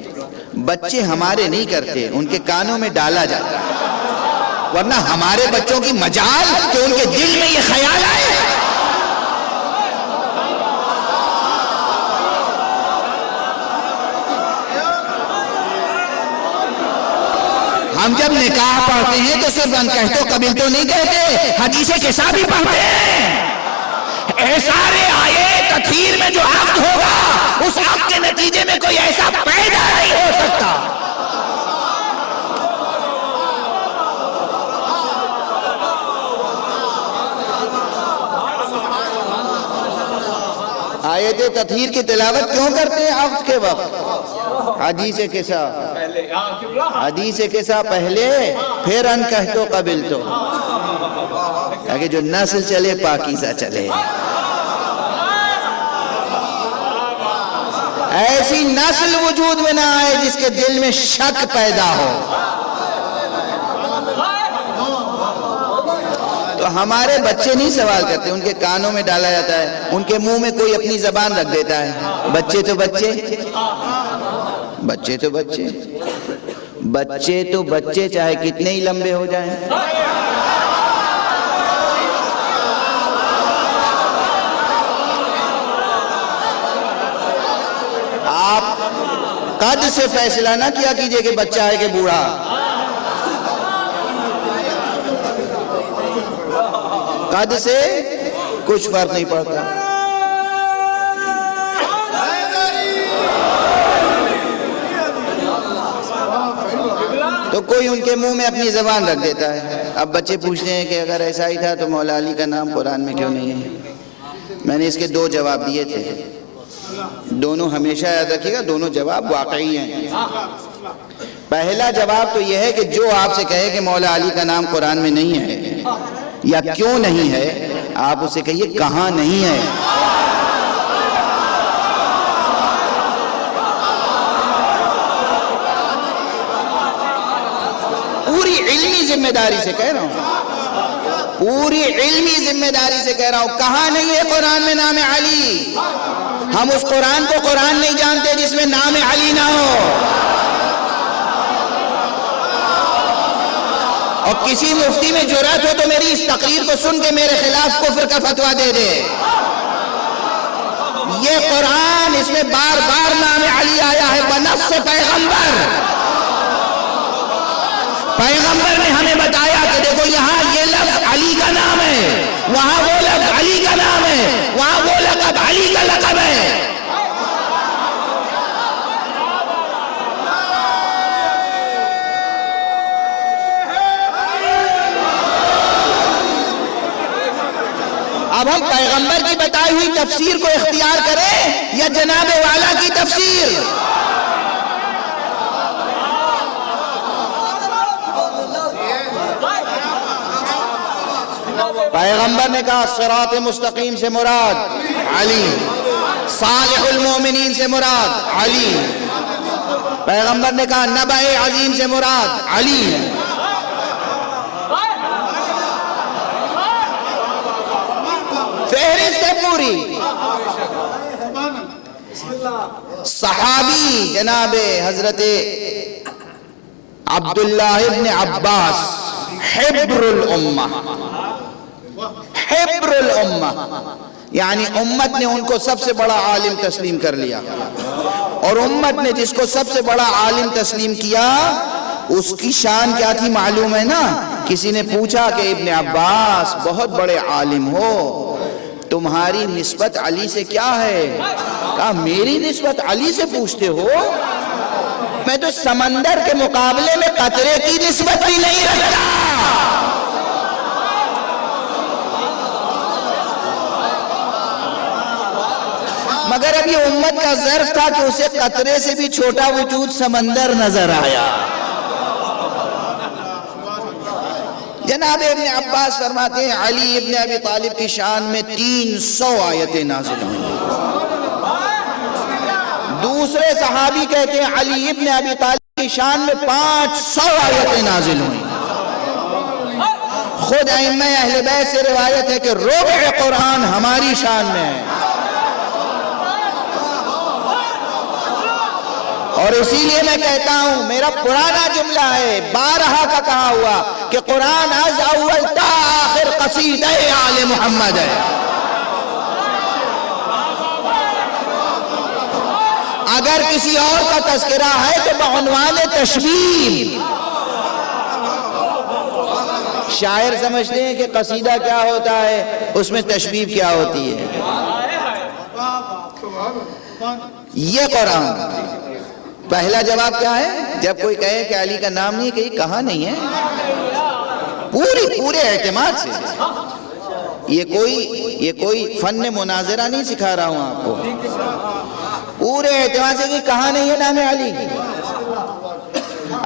بچے ہمارے نہیں کرتے، ان کے کانوں میں ڈالا جاتا ہے، ورنہ ہمارے بچوں کی مجال کہ ان کے دل میں یہ خیال آئے. ہم جب نکاح پڑھتے ہیں تو صرف ان کہتو قبل تو نہیں کہتے، حدیث قصہ بھی پڑھتے ہیں. احسارِ آئے تطہیر میں جو عقد ہوگا، اس عقد کے نتیجے میں کوئی ایسا پیدا نہیں ہو سکتا. آیت تطہیر کی تلاوت کیوں کرتے ہیں عقد کے وقت؟ حدیث قصہ، حدیث قصہ پہلے، پھر ان کہتو قبل تو، تاکہ جو نسل چلے پاکیزہ چلے. ایسی نسل وجود میں نہ آئے جس کے دل میں شک پیدا ہو. تو ہمارے بچے نہیں سوال کرتے، ان کے کانوں میں ڈالا جاتا ہے، ان کے منہ میں کوئی اپنی زبان رکھ دیتا ہے. بچے تو بچے، بچے تو بچے، بچے تو بچے چاہے کتنے ہی لمبے ہو جائیں. آپ قد سے فیصلہ نہ کیا کیجئے کہ بچہ ہے کہ بوڑھا. قد سے کچھ فرق نہیں پڑتا. تو کوئی ان کے منہ میں اپنی زبان رکھ دیتا ہے. اب بچے پوچھتے ہیں کہ اگر ایسا ہی تھا تو مولا علی کا نام قرآن میں کیوں نہیں ہے؟ میں نے اس کے دو جواب دیے تھے، دونوں ہمیشہ یاد رکھیے گا، دونوں جواب واقعی ہیں. پہلا جواب تو یہ ہے کہ جو آپ سے کہے کہ مولا علی کا نام قرآن میں نہیں ہے یا کیوں نہیں ہے، آپ اسے کہیے کہاں نہیں ہے. پوری علمی ذمہ داری سے کہہ رہا ہوں، پوری علمی ذمہ داری سے کہہ رہا ہوں، کہاں نہیں ہے قرآن میں نام علی؟ ہم اس قرآن کو قرآن نہیں جانتے جس میں نام علی نہ ہو. اور کسی مفتی میں جرأت ہو تو میری اس تقریر کو سن کے میرے خلاف کفر کا فتویٰ دے دے. یہ قرآن، اس میں بار بار نام علی آیا ہے بنص پیغمبر. پیغمبر نے ہمیں بتایا کہ دیکھو یہاں یہ لفظ علی کا نام ہے، وہاں وہ لفظ علی کا نام ہے، وہاں وہ لقب علی کا لقب ہے. اب ہم پیغمبر کی بتائی ہوئی تفسیر کو اختیار کریں یا جناب والا کی تفسیر؟ پیغمبر نے کہا صراط مستقیم سے مراد علی، صالح المومنین سے مراد علی. پیغمبر نے کہا نبع عظیم سے مراد علی ہے. صحابی جناب حضرت عبداللہ ابن عباس حبر الامہ، حبر الامہ، یعنی امت نے ان کو سب سے بڑا عالم تسلیم کر لیا، اور امت نے جس کو سب سے بڑا عالم تسلیم کیا اس کی شان کیا تھی معلوم ہے نا؟ کسی نے پوچھا کہ ابن عباس بہت بڑے عالم ہو، تمہاری نسبت علی سے کیا ہے؟ کہا میری نسبت علی سے پوچھتے ہو؟ میں تو سمندر کے مقابلے میں قطرے کی نسبت بھی نہیں رکھتا۔ مگر اب یہ امت کا ظرف تھا کہ اسے قطرے سے بھی چھوٹا وجود سمندر نظر آیا۔ جناب ابن عباس فرماتے ہیں علی ابن ابی طالب کی شان میں 300 آیتیں نازل ہوئیں۔ دوسرے صحابی کہتے ہیں علی ابن ابی طالب کی شان میں 500 آیتیں نازل ہوئیں۔ خود ائمہ اہل بیت سے روایت ہے کہ ربع قرآن ہماری شان میں ہے، اور اسی لیے میں کہتا ہوں، میرا پرانا جملہ ہے، بارہا کا کہا ہوا کہ قرآن از اول تا آخر قصیدہ آل محمد ہے۔ اگر کسی اور کا تذکرہ ہے تو بعنوان تشبیہ۔ شاعر سمجھتے ہیں کہ قصیدہ کیا ہوتا ہے، اس میں تشبیہ کیا ہوتی ہے۔ یہ قرآن پہلا جواب کیا ہے؟ جب کوئی کہے کہ علی کا نام نہیں، کہیں کہاں نہیں ہے، پورے اعتماد سے۔ یہ کوئی فن مناظرہ نہیں سکھا رہا ہوں آپ کو، پورے اعتماد سے کہ کہاں نہیں ہے نام علی۔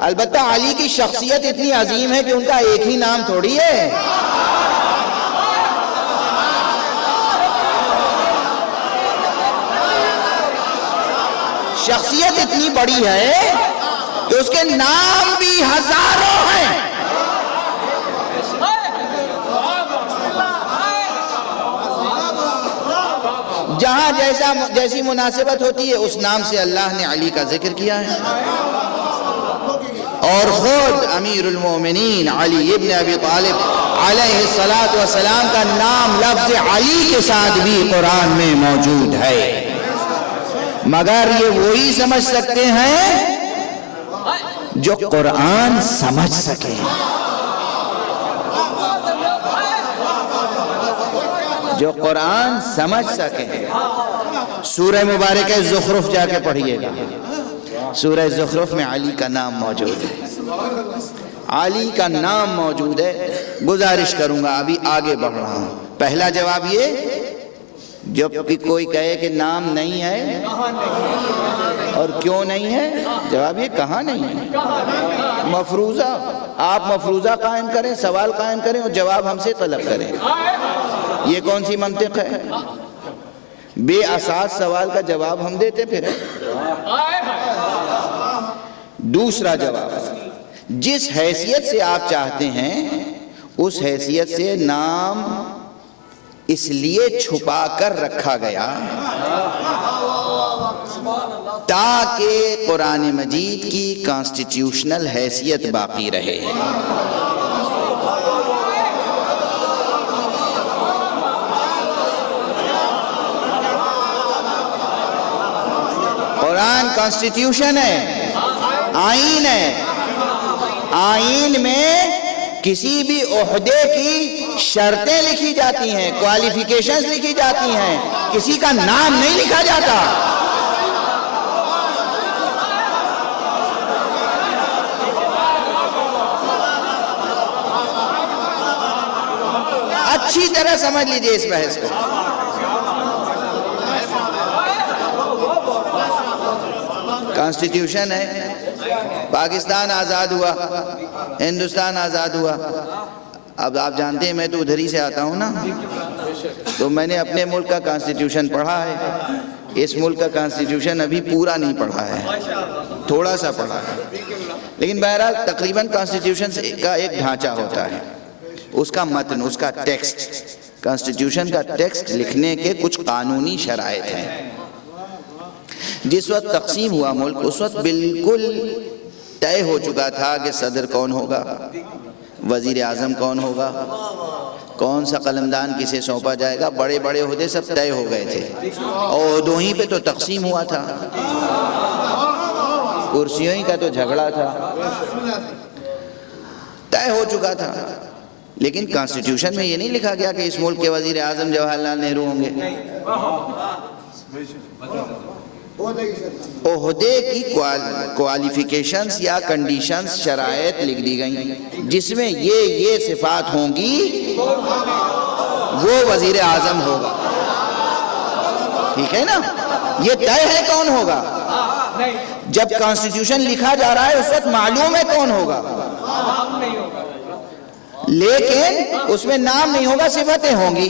البتہ علی کی شخصیت اتنی عظیم ہے کہ ان کا ایک ہی نام تھوڑی ہے۔ شخصیت اتنی بڑی ہے کہ اس کے نام بھی ہزاروں ہیں۔ جہاں جیسی مناسبت ہوتی ہے اس نام سے اللہ نے علی کا ذکر کیا ہے، اور خود امیر المومنین علی ابن ابی طالب علیہ السلام کا نام لفظ علی کے ساتھ بھی قرآن میں موجود ہے۔ مگر یہ وہی سمجھ سکتے ہیں جو قرآن سمجھ سکے، جو قرآن سمجھ سکے۔ سورہ مبارکہ زخرف جا کے پڑھیے گا، سورہ زخرف میں علی کا نام موجود ہے، علی کا نام موجود ہے۔ گزارش کروں گا، ابھی آگے بڑھ رہا ہوں۔ پہلا جواب یہ، جب بھی کوئی کہے کہ نام نہیں ہے اور کیوں نہیں ہے، جواب یہ کہاں نہیں ہے۔ مفروضہ، آپ مفروضہ قائم کریں، سوال قائم کریں اور جواب ہم سے طلب کریں، یہ کون سی منطق ہے؟ بے اساس سوال کا جواب ہم دیتے پھر۔ دوسرا جواب، جس حیثیت سے آپ چاہتے ہیں اس حیثیت سے نام اس لیے چھپا کر رکھا گیا تاکہ قرآن مجید کی کانسٹیٹیوشنل حیثیت باقی رہے۔ قرآن کانسٹیٹیوشن ہے، آئین ہے، آئین میں کسی بھی عہدے کی شرطیں لکھی جاتی ہیں، کوالیفیکیشنز لکھی جاتی ہیں، کسی کا نام نہیں لکھا جاتا۔ اچھی طرح سمجھ لیجئے اس بحث کو۔ کانسٹیٹیوشن ہے، پاکستان آزاد ہوا، ہندوستان آزاد ہوا۔ اب آپ جانتے ہیں میں تو ادھر ہی سے آتا ہوں نا، تو میں نے اپنے ملک کا کانسٹیٹیوشن پڑھا ہے۔ اس ملک کا کانسٹیٹیوشن ابھی پورا نہیں پڑھا ہے، تھوڑا سا پڑھا ہے، لیکن بہرحال تقریباً کانسٹیٹیوشن کا ایک ڈھانچہ ہوتا ہے، اس کا متن، اس کا ٹیکسٹ، کانسٹیٹیوشن کا ٹیکسٹ لکھنے کے کچھ قانونی شرائط ہیں۔ جس وقت تقسیم ہوا ملک اس وقت بالکل طے ہو چکا تھا کہ صدر کون ہوگا، وزیر اعظم کون ہوگا، کون سا قلمدان کسے سونپا جائے گا، بڑے بڑے عہدے سب طے ہو گئے تھے، اور عہدوں ہی پہ تو تقسیم ہوا تھا، کرسیوں ہی کا تو جھگڑا تھا، طے ہو چکا تھا۔ لیکن کانسٹیٹیوشن میں یہ نہیں لکھا گیا کہ اس ملک کے وزیر اعظم جواہر لال نہرو ہوں گے۔ عہدے کی کوالیفیکیشنز یا کنڈیشنز شرائط لکھ دی گئیں جس میں یہ صفات ہوں گی وہ وزیر اعظم ہوگا، ٹھیک ہے نا؟ یہ طے ہے کون ہوگا۔ جب کانسٹیٹیوشن لکھا جا رہا ہے اس وقت معلوم ہے کون ہوگا، لیکن اس میں نام نہیں ہوگا، صفتیں ہوں گی۔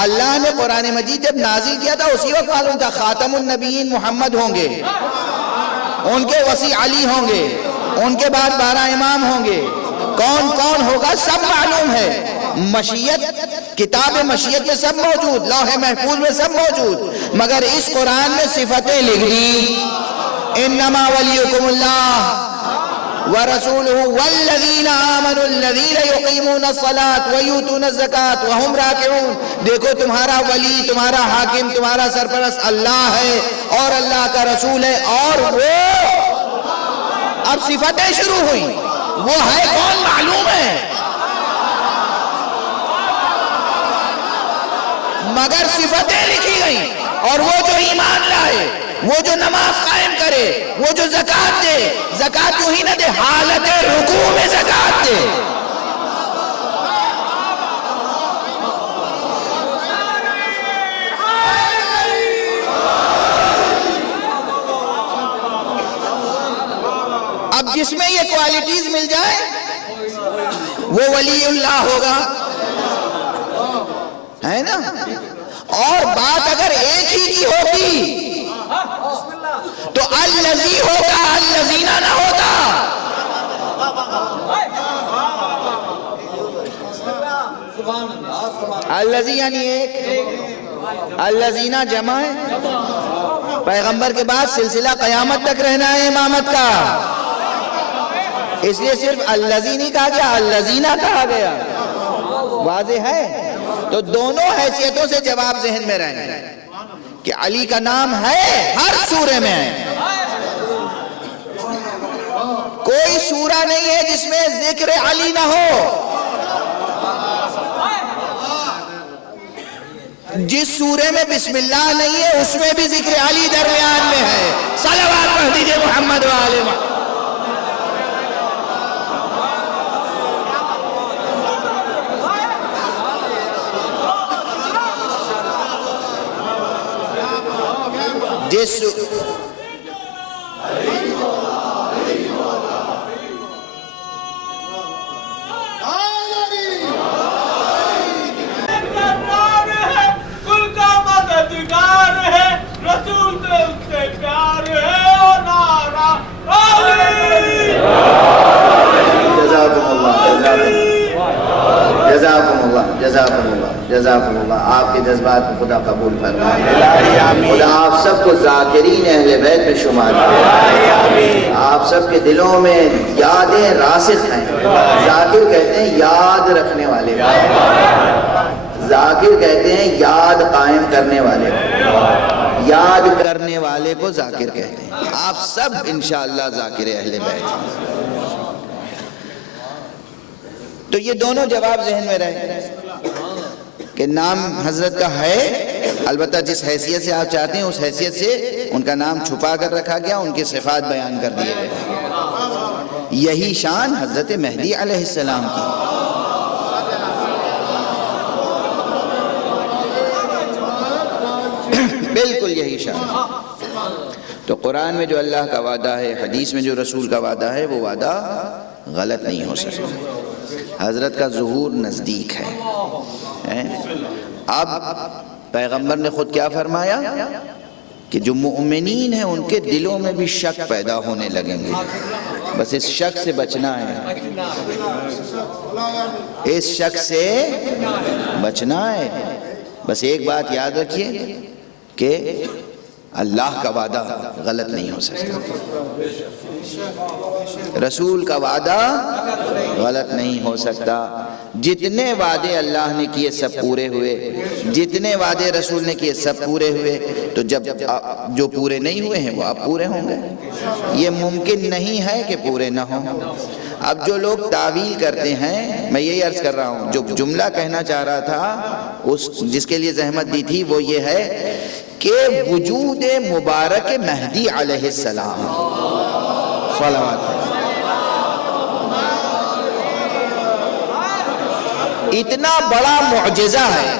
اللہ نے قرآن مجید جب نازل کیا تھا اسی وقت معلوم تھا خاتم النبیین محمد ہوں گے، ان کے وصی علی ہوں گے، ان کے بعد 12 امام ہوں گے، کون کون ہوگا سب معلوم ہے۔ مشیت، کتاب مشیت میں سب موجود، لوح محفوظ میں سب موجود، مگر اس قرآن میں صفتیں لکھ دی۔ انما ولیکم اللہ ورسولہ والذین آمنوا الذین یقیمون الصلاة ویؤتون الزکاة وہم راکعون۔ دیکھو تمہارا ولی، تمہارا حاکم، تمہارا سرپرست اللہ ہے اور اللہ کا رسول ہے، اور وہ اب صفتیں شروع ہوئی، وہ ہے کون معلوم ہے، مگر صفتیں لکھی گئیں۔ اور وہ جو ایمان لائے، وہ جو نماز قائم کرے، وہ جو زکوٰۃ دے، زکوٰۃ یوں ہی نہ دے، حالت رکوع میں زکوٰۃ دے۔ اب جس میں یہ کوالٹیز مل جائے وہ ولی اللہ ہوگا، ہے نا؟ اور بات اگر ایک ہی کی ہوتی تو الذی ہوگا، الذین نہ ہوتا۔ الذی یعنی ایک، الذین جمع ہے، پیغمبر کے بعد سلسلہ قیامت تک رہنا ہے امامت کا، اس لیے صرف الذی نہیں کہا گیا، الذین کہا گیا۔ واضح ہے؟ تو دونوں حیثیتوں سے جواب ذہن میں رہے کہ علی کا نام ہے، ہر سورے میں ہے، کوئی سورہ نہیں ہے جس میں ذکر علی نہ ہو۔ جس سورے میں بسم اللہ نہیں ہے اس میں بھی ذکر علی درمیان میں ہے۔ صلوات پڑھ دیجئے محمد و آل محمد۔ جس جزاکم اللہ، آپ کے جذبات کو خدا قبول فرمائے، خدا آپ سب کو ذاکرین اہل بیت میں شمار کرے، آپ سب کے دلوں میں یادیں راسخ ہیں۔ ذاکر کہتے ہیں یاد رکھنے والے، ذاکر کہتے ہیں یاد قائم کرنے والے، یاد کرنے والے کو ذاکر کہتے ہیں۔ آپ سب انشاءاللہ ذاکر اہل بیت ہیں۔ تو یہ دونوں جواب ذہن میں رہے کہ نام حضرت کا ہے، البتہ جس حیثیت سے آپ چاہتے ہیں اس حیثیت سے ان کا نام چھپا کر رکھا گیا، ان کے صفات بیان کر دیے گئے۔ یہی شان حضرت مہدی علیہ السلام کی، بالکل یہی شان۔ تو قرآن میں جو اللہ کا وعدہ ہے، حدیث میں جو رسول کا وعدہ ہے، وہ وعدہ غلط نہیں ہو سکتا۔ حضرت کا ظہور نزدیک ہے۔ اب پیغمبر نے خود کیا فرمایا کہ جو مؤمنین ہیں ان کے دلوں میں بھی شک پیدا ہونے لگیں گے، بس اس شک سے بچنا ہے، اس شک سے بچنا ہے۔ بس ایک بات یاد رکھیے کہ اللہ کا وعدہ غلط نہیں ہو سکتا، رسول کا وعدہ غلط نہیں ہو سکتا۔ جتنے وعدے اللہ نے کیے سب پورے ہوئے، جتنے وعدے رسول نے کیے سب پورے ہوئے، تو جب جو پورے نہیں ہوئے ہیں وہ اب پورے ہوں گے۔ یہ ممکن نہیں ہے کہ پورے نہ ہوں۔ اب جو لوگ تعویل کرتے ہیں، میں یہی عرض کر رہا ہوں، جو جملہ کہنا چاہ رہا تھا جس کے لیے زحمت دی تھی، وہ یہ ہے کہ وجود مبارک مہدی علیہ السلام صلوات اتنا بڑا معجزہ ہے،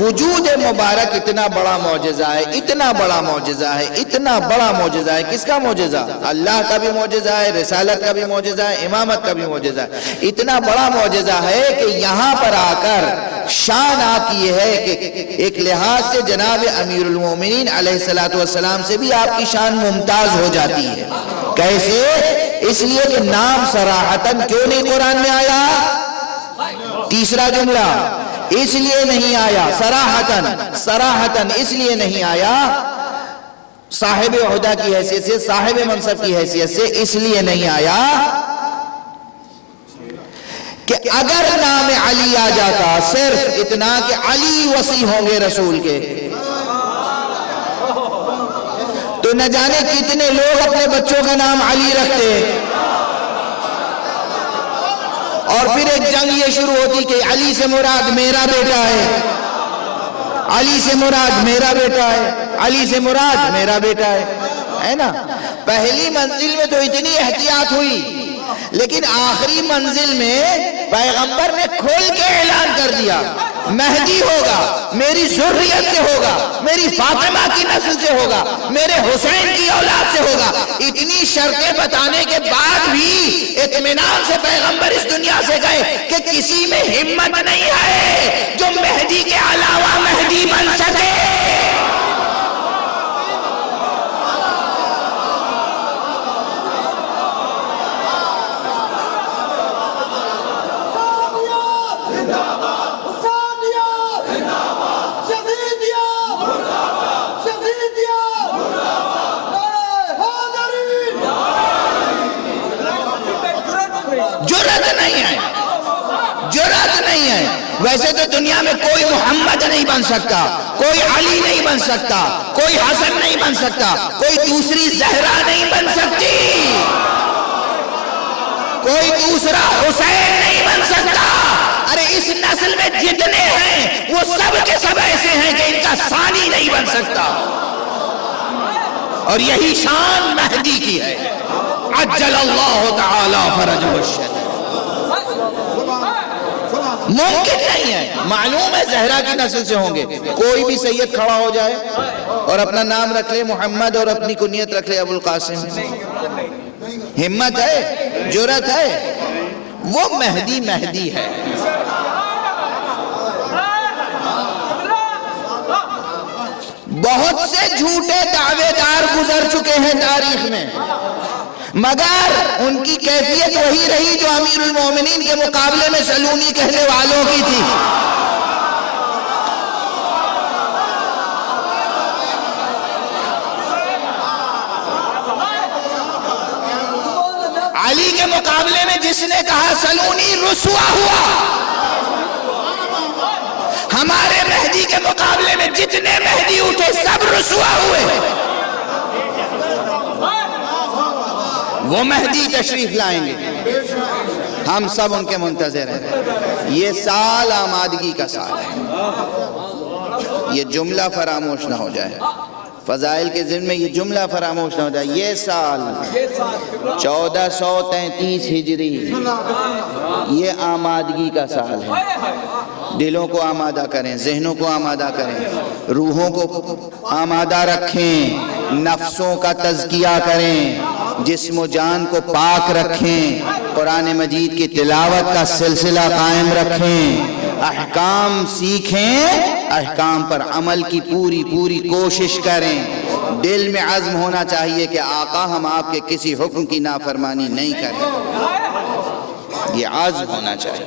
وجود مبارک اتنا بڑا معجزہ ہے، اتنا بڑا معجزہ ہے، اتنا بڑا معجزہ ہے۔ کس کا معجزہ؟ اللہ کا بھی معجزہ ہے، رسالت کا بھی معجزہ ہے، امامت کا بھی معجزہ ہے۔ اتنا بڑا معجزہ ہے کہ یہاں پر آ کر شان آپ کی یہ ہے کہ ایک لحاظ سے جناب امیر المومنین علیہ السلام سے بھی آپ کی شان ممتاز ہو جاتی ہے۔ کیسے؟ اس لیے کہ نام صراحتاً کیوں نہیں قرآن میں آیا؟ تیسرا جملہ اس لیے نہیں آیا، صراحتاً اس لیے نہیں آیا، صاحب عہدہ کی حیثیت سے، صاحب منصب کی حیثیت سے اس لیے نہیں آیا کہ اگر نام علی آ جاتا صرف اتنا کہ علی وصی ہوں گے رسول کے، تو نہ جانے کتنے لوگ اپنے بچوں کا نام علی رکھتے، اور پھر ایک جنگ یہ شروع ہوتی کہ علی سے مراد میرا بیٹا ہے، علی سے مراد میرا بیٹا ہے، علی سے مراد میرا بیٹا ہے نا۔ پہلی منزل میں تو اتنی احتیاط ہوئی، لیکن آخری منزل میں پیغمبر نے کھول کے اعلان کر دیا مہدی ہوگا، میری ذریت سے ہوگا، میری فاطمہ کی نسل سے ہوگا، میرے حسین کی اولاد سے ہوگا۔ اتنی شرطیں بتانے کے بعد بھی اطمینان سے پیغمبر اس دنیا سے گئے کہ کسی میں ہمت نہیں ہے جو مہدی کے علاوہ مہدی بن سکے۔ جرأت نہیں ہے۔ ویسے تو دنیا میں کوئی محمد نہیں بن سکتا، کوئی علی نہیں بن سکتا، کوئی حسن نہیں بن سکتا، کوئی دوسری زہرا نہیں بن سکتی، کوئی دوسرا حسین نہیں بن سکتا۔ ارے اس نسل میں جتنے ہیں وہ سب کے سب ایسے ہیں کہ ان کا ثانی نہیں بن سکتا، اور یہی شان مہدی کی ہے۔ عجل اللہ تعالی فرجہ الشریف۔ ممکن نہیں ہے، معلوم ہے زہرا کی نسل سے ہوں گے، کوئی بھی سید کھڑا ہو جائے اور اپنا نام رکھ لے محمد اور اپنی کنیت رکھ لے ابو القاسم، ہمت ہے، جرأت ہے، وہ مہدی ہے۔ بہت سے جھوٹے دعوے دار گزر چکے ہیں تاریخ میں، مگر ان کی کیفیت وہی رہی جو امیر المومنین کے مقابلے میں سلونی کہنے والوں کی تھی۔ علی کے مقابلے میں جس نے کہا سلونی رسوا ہوا، ہمارے مہدی کے مقابلے میں جتنے مہدی اٹھے سب رسوا ہوئے۔ وہ مہدی تشریف لائیں گے، ہم سب ان کے منتظر ہیں۔ یہ سال آمادگی کا سال ہے، یہ جملہ فراموش نہ ہو جائے، فضائل کے ذمن میں یہ جملہ فراموش نہ ہو جائے۔ یہ سال 1433 ہجری یہ آمادگی کا سال ہے۔ دلوں کو آمادہ کریں، ذہنوں کو آمادہ کریں، روحوں کو آمادہ رکھیں، نفسوں کا تزکیہ کریں، جسم و جان کو پاک رکھیں، قرآن مجید کی تلاوت کا سلسلہ قائم رکھیں، احکام سیکھیں، احکام پر عمل کی پوری کوشش کریں۔ دل میں عزم ہونا چاہیے کہ آقا ہم آپ کے کسی حکم کی نافرمانی نہیں کریں۔ یہ عزم ہونا چاہیے.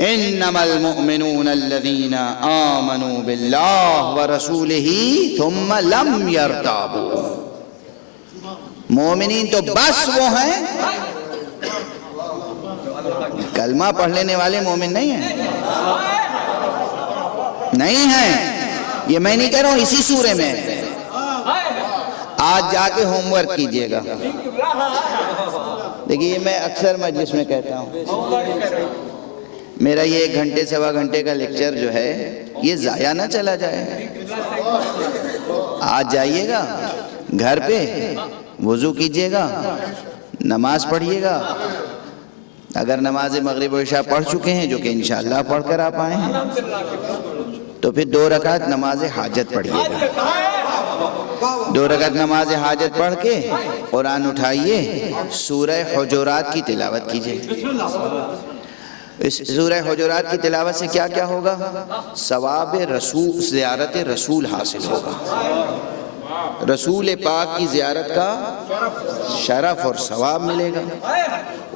انما المؤمنون الذين آمنوا بالله ورسوله ثم لم يرتابوا. مومنین تو بس وہ ہیں، کلمہ پڑھ لینے والے مومن نہیں ہیں، نہیں ہیں. یہ میں نہیں کہہ رہا ہوں، اسی سورے میں. آج جا کے ہوم ورک کیجئے گا. دیکھیے میں اکثر مجلس میں کہتا ہوں، میرا یہ 1 گھنٹے سوا گھنٹے کا لیکچر جو ہے یہ ضائع نہ چلا جائے. آج جائیے گا گھر پہ، وضو کیجئے گا، نماز پڑھیے گا. اگر نماز مغرب و عشاء پڑھ چکے ہیں، جو کہ انشاءاللہ پڑھ کر آپ آئے ہیں، تو پھر 2 رکعت نماز حاجت پڑھیے گا. 2 رکعت نماز حاجت پڑھ کے قرآن اٹھائیے، سورہ حجرات کی تلاوت کیجئے. اس سورہ حجرات کی تلاوت سے کیا کیا ہوگا؟ ثواب رسول، زیارت رسول حاصل ہوگا. رسول پاک کی زیارت کا شرف اور ثواب ملے گا.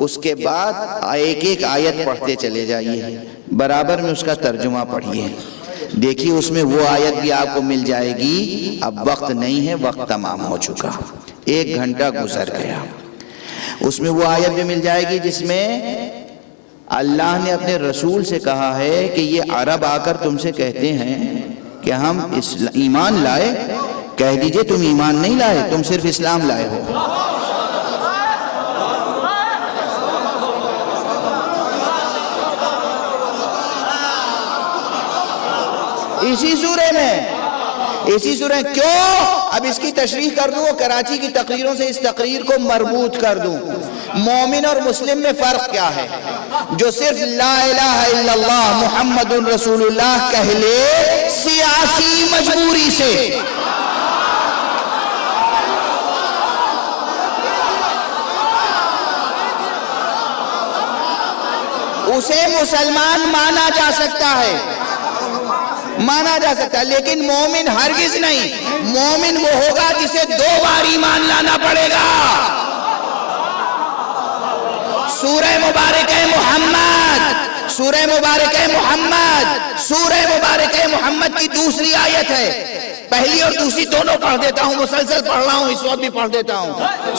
اس کے بعد ایک ایک آیت پڑھتے چلے جائیے، برابر میں اس کا ترجمہ پڑھیے. دیکھیے اس میں وہ آیت بھی آپ کو مل جائے گی. اب وقت نہیں ہے، وقت تمام ہو چکا، 1 گھنٹہ گزر گیا. اس میں وہ آیت بھی مل جائے گی جس میں اللہ نے اپنے رسول سے کہا ہے کہ یہ عرب آ کر تم سے کہتے ہیں کہ ہم ایمان لائے. کہہ دیجئے تم ایمان نہیں لائے، تم صرف اسلام لائے ہو. اسی سورہ کیوں؟ اب اس کی تشریح کر دوں، کراچی کی تقریروں سے اس تقریر کو مربوط کر دوں. مومن اور مسلم میں فرق کیا ہے؟ جو صرف لا الہ الا اللہ محمد رسول اللہ کہہ لے سیاسی مجبوری سے، اسے مسلمان مانا جا سکتا ہے، لیکن مومن ہرگز نہیں. مومن وہ ہوگا جسے 2 بار ایمان لانا پڑے گا. سورہ مبارکہ محمد کی دوسری آیت ہے. پہلی اور دوسری دونوں پڑھ دیتا ہوں، مسلسل پڑھ رہا ہوں، اس وقت بھی پڑھ دیتا ہوں.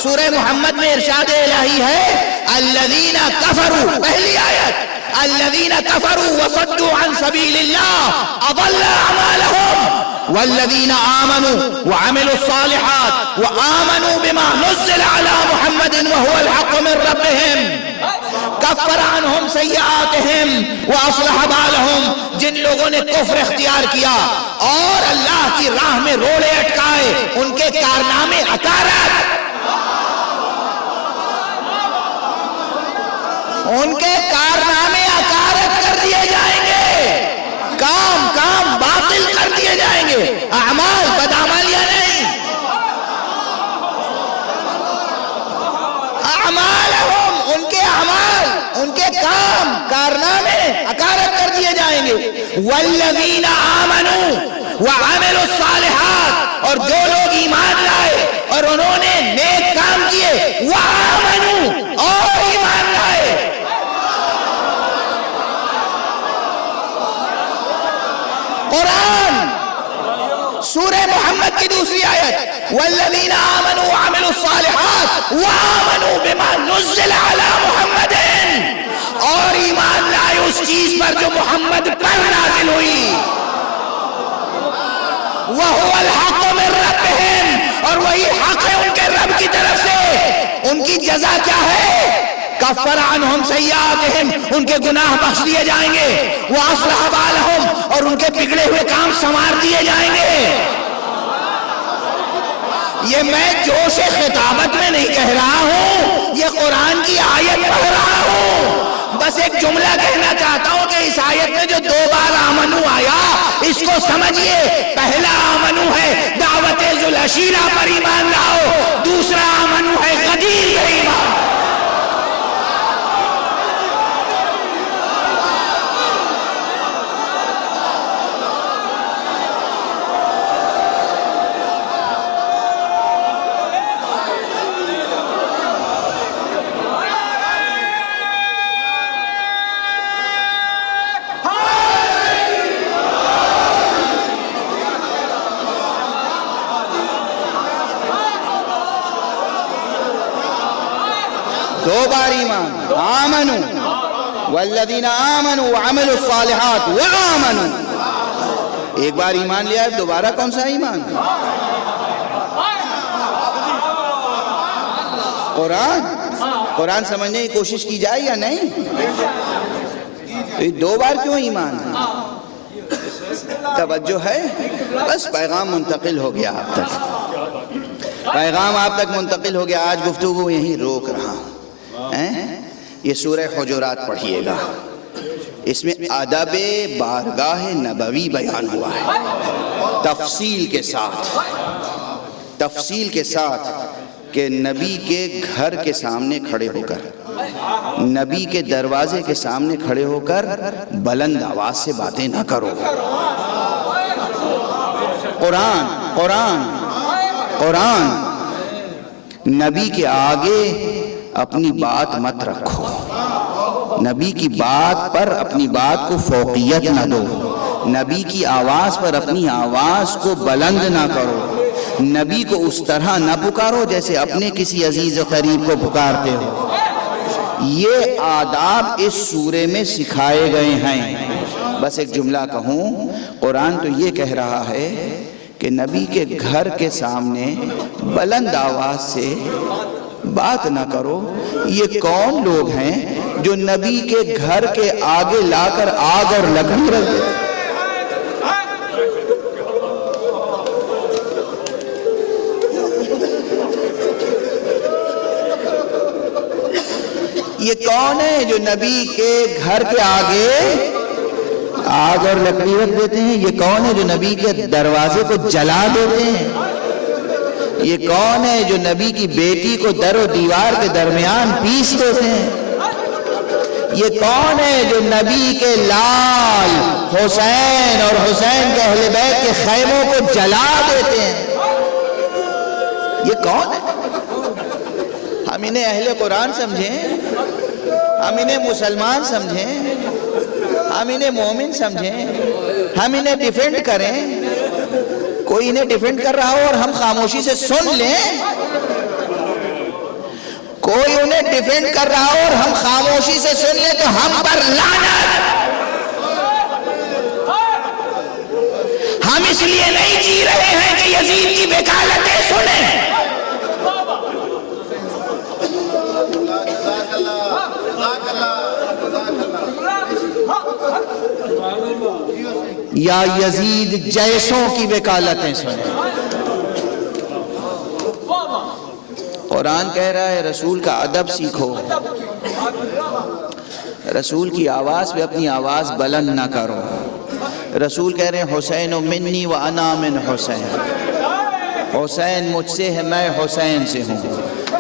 سورہ محمد میں ارشاد الہی ہے الذین کفروا، پہلی آیت، الذین کفروا وصدوا عن سبیل اللہ اضل اعمالهم والذین آمنوا وعملوا الصالحات وآمنوا بما نزل على محمد وهو الحق من ربهم کفر عنہم سیئاتہم واصلح بالہم. جن لوگوں نے کفر اختیار کیا اور اللہ کی راہ میں روڑے اٹکائے، ان کے کارنامے اکارت، کر دیے جائیں گے. کام باطل کر دیے جائیں گے. اعمال بدعمالیاں نہیں، اعمالہم، ان کے اعمال، ان کے کام کارنامے اکارت کر دیے جائیں گے. والذین آمنوا وعملوا الصالحات، اور جو لوگ ایمان لائے اور انہوں نے نیک کام کیے، وآمنوا، اور ایمان لائے. قرآن سورہ محمد کی دوسری آیت، والذین آمنوا وعملوا الصالحات وآمنوا بما نزل علی محمد، اور ایمان لائے اس چیز پر جو محمد پر نازل ہوئی. وَهُوَ الْحَقُّ مِن رَّبِّهِمْ، اور وہی حق ہے ان کے رب کی طرف سے. ان کی جزا کیا ہے؟ کفر عنہم سیئاتہم، ان کے گناہ بخش دیے جائیں گے. وَأَصْلَحَ بَالَهُمْ، اور ان کے بگڑے ہوئے کام سنوار دیے جائیں گے. یہ میں جوش خطابت میں نہیں کہہ رہا ہوں، یہ قرآن کی آیت پڑھ رہا ہوں. بس ایک جملہ کہنا چاہتا ہوں کہ اس آیت میں جو 2 بار آمنو آیا، اس کو سمجھئے. پہلا آمنو ہے دعوت ذوالعشیرہ پر ایمان لاؤ، دوسرا آمنو ہے غدیر پر ایمان. دو بار ایمان، آمنو والذین آمنوا وعملوا الصالحات وآمنوا، ایک بار ایمان لیا ہے، دوبارہ کون سا ایمان؟ قرآن سمجھنے کی کوشش کی جائے یا نہیں؟ تو یہ دو بار کیوں ایمان ہے؟ توجہ ہے؟ بس پیغام منتقل ہو گیا آپ تک، پیغام آپ تک منتقل ہو گیا۔ آج گفتگو یہیں روک رہا ہوں۔ یہ سورہ حجرات پڑھیے گا، اس میں ادب بارگاہ نبوی بیان ہوا ہے، تفصیل کے ساتھ کہ نبی کے گھر کے سامنے کھڑے ہو کر، نبی کے دروازے کے سامنے کھڑے ہو کر بلند آواز سے باتیں نہ کرو۔ قرآن نبی کے آگے اپنی بات مت رکھو، نبی کی بات پر اپنی بات کو فوقیت نہ دو، نبی کی آواز پر اپنی آواز کو بلند نہ کرو، نبی کو اس طرح نہ پکارو جیسے اپنے کسی عزیز و قریب کو پکارتے ہو۔ یہ آداب اس سورے میں سکھائے گئے ہیں۔ بس ایک جملہ کہوں، قرآن تو یہ کہہ رہا ہے کہ نبی کے گھر کے سامنے بلند آواز سے بات نہ کرو۔ یہ کون لوگ ہیں جو نبی کے گھر کے آگے لا کر آگ اور لکڑی رکھ دیتے؟ یہ کون ہے جو نبی کے گھر کے آگے آگ اور لکڑی رکھ دیتے ہیں؟ یہ کون ہے جو نبی کے دروازے کو جلا دیتے ہیں؟ یہ کون ہے جو نبی کی بیٹی کو در و دیوار کے درمیان پیس دیتے ہیں؟ یہ کون ہے جو نبی کے لال حسین اور حسین کے اہل بیت کے خیموں کو جلا دیتے ہیں؟ یہ کون ہے؟ ہم انہیں اہل قرآن سمجھیں، ہم انہیں مسلمان سمجھیں، ہم انہیں مومن سمجھیں، ہم انہیں ڈیفینڈ کریں۔ کوئی انہیں ڈیفینڈ کر رہا ہو اور ہم خاموشی سے سن لیں، کوئی انہیں ڈیفینڈ کر رہا ہو اور ہم خاموشی سے سن لیں تو ہم پر لعنت۔ ہم اس لیے نہیں جی رہے ہیں کہ یزید کی وکالتیں سنیں۔ یا یزید جیسوں کی وکالتیں سنیں۔ قرآن کہہ رہا ہے رسول کا ادب سیکھو، رسول کی آواز پہ اپنی آواز بلند نہ کرو۔ رسول کہہ رہے ہیں حسین منی و انا من حسین، حسین مجھ سے ہے، میں حسین سے ہوں۔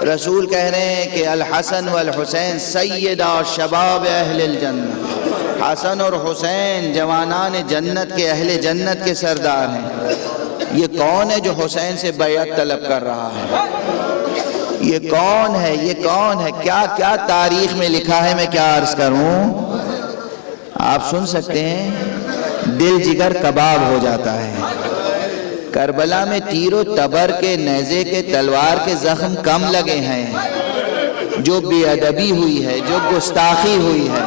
رسول کہہ رہے ہیں کہ الحسن والحسین سیدہ شباب اہل الجنہ، حسن اور حسین جوانان جنت کے، اہل جنت کے سردار ہیں۔ یہ کون ہے جو حسین سے بیعت طلب کر رہا ہے؟ یہ کون ہے؟ یہ کون ہے؟ کیا کیا تاریخ میں لکھا ہے، میں کیا عرض کروں؟ آپ سن سکتے ہیں، دل جگر کباب ہو جاتا ہے۔ کربلا میں تیر و تبر کے، نیزے کے، تلوار کے زخم کم لگے ہیں، جو بے ادبی ہوئی ہے، جو گستاخی ہوئی ہے۔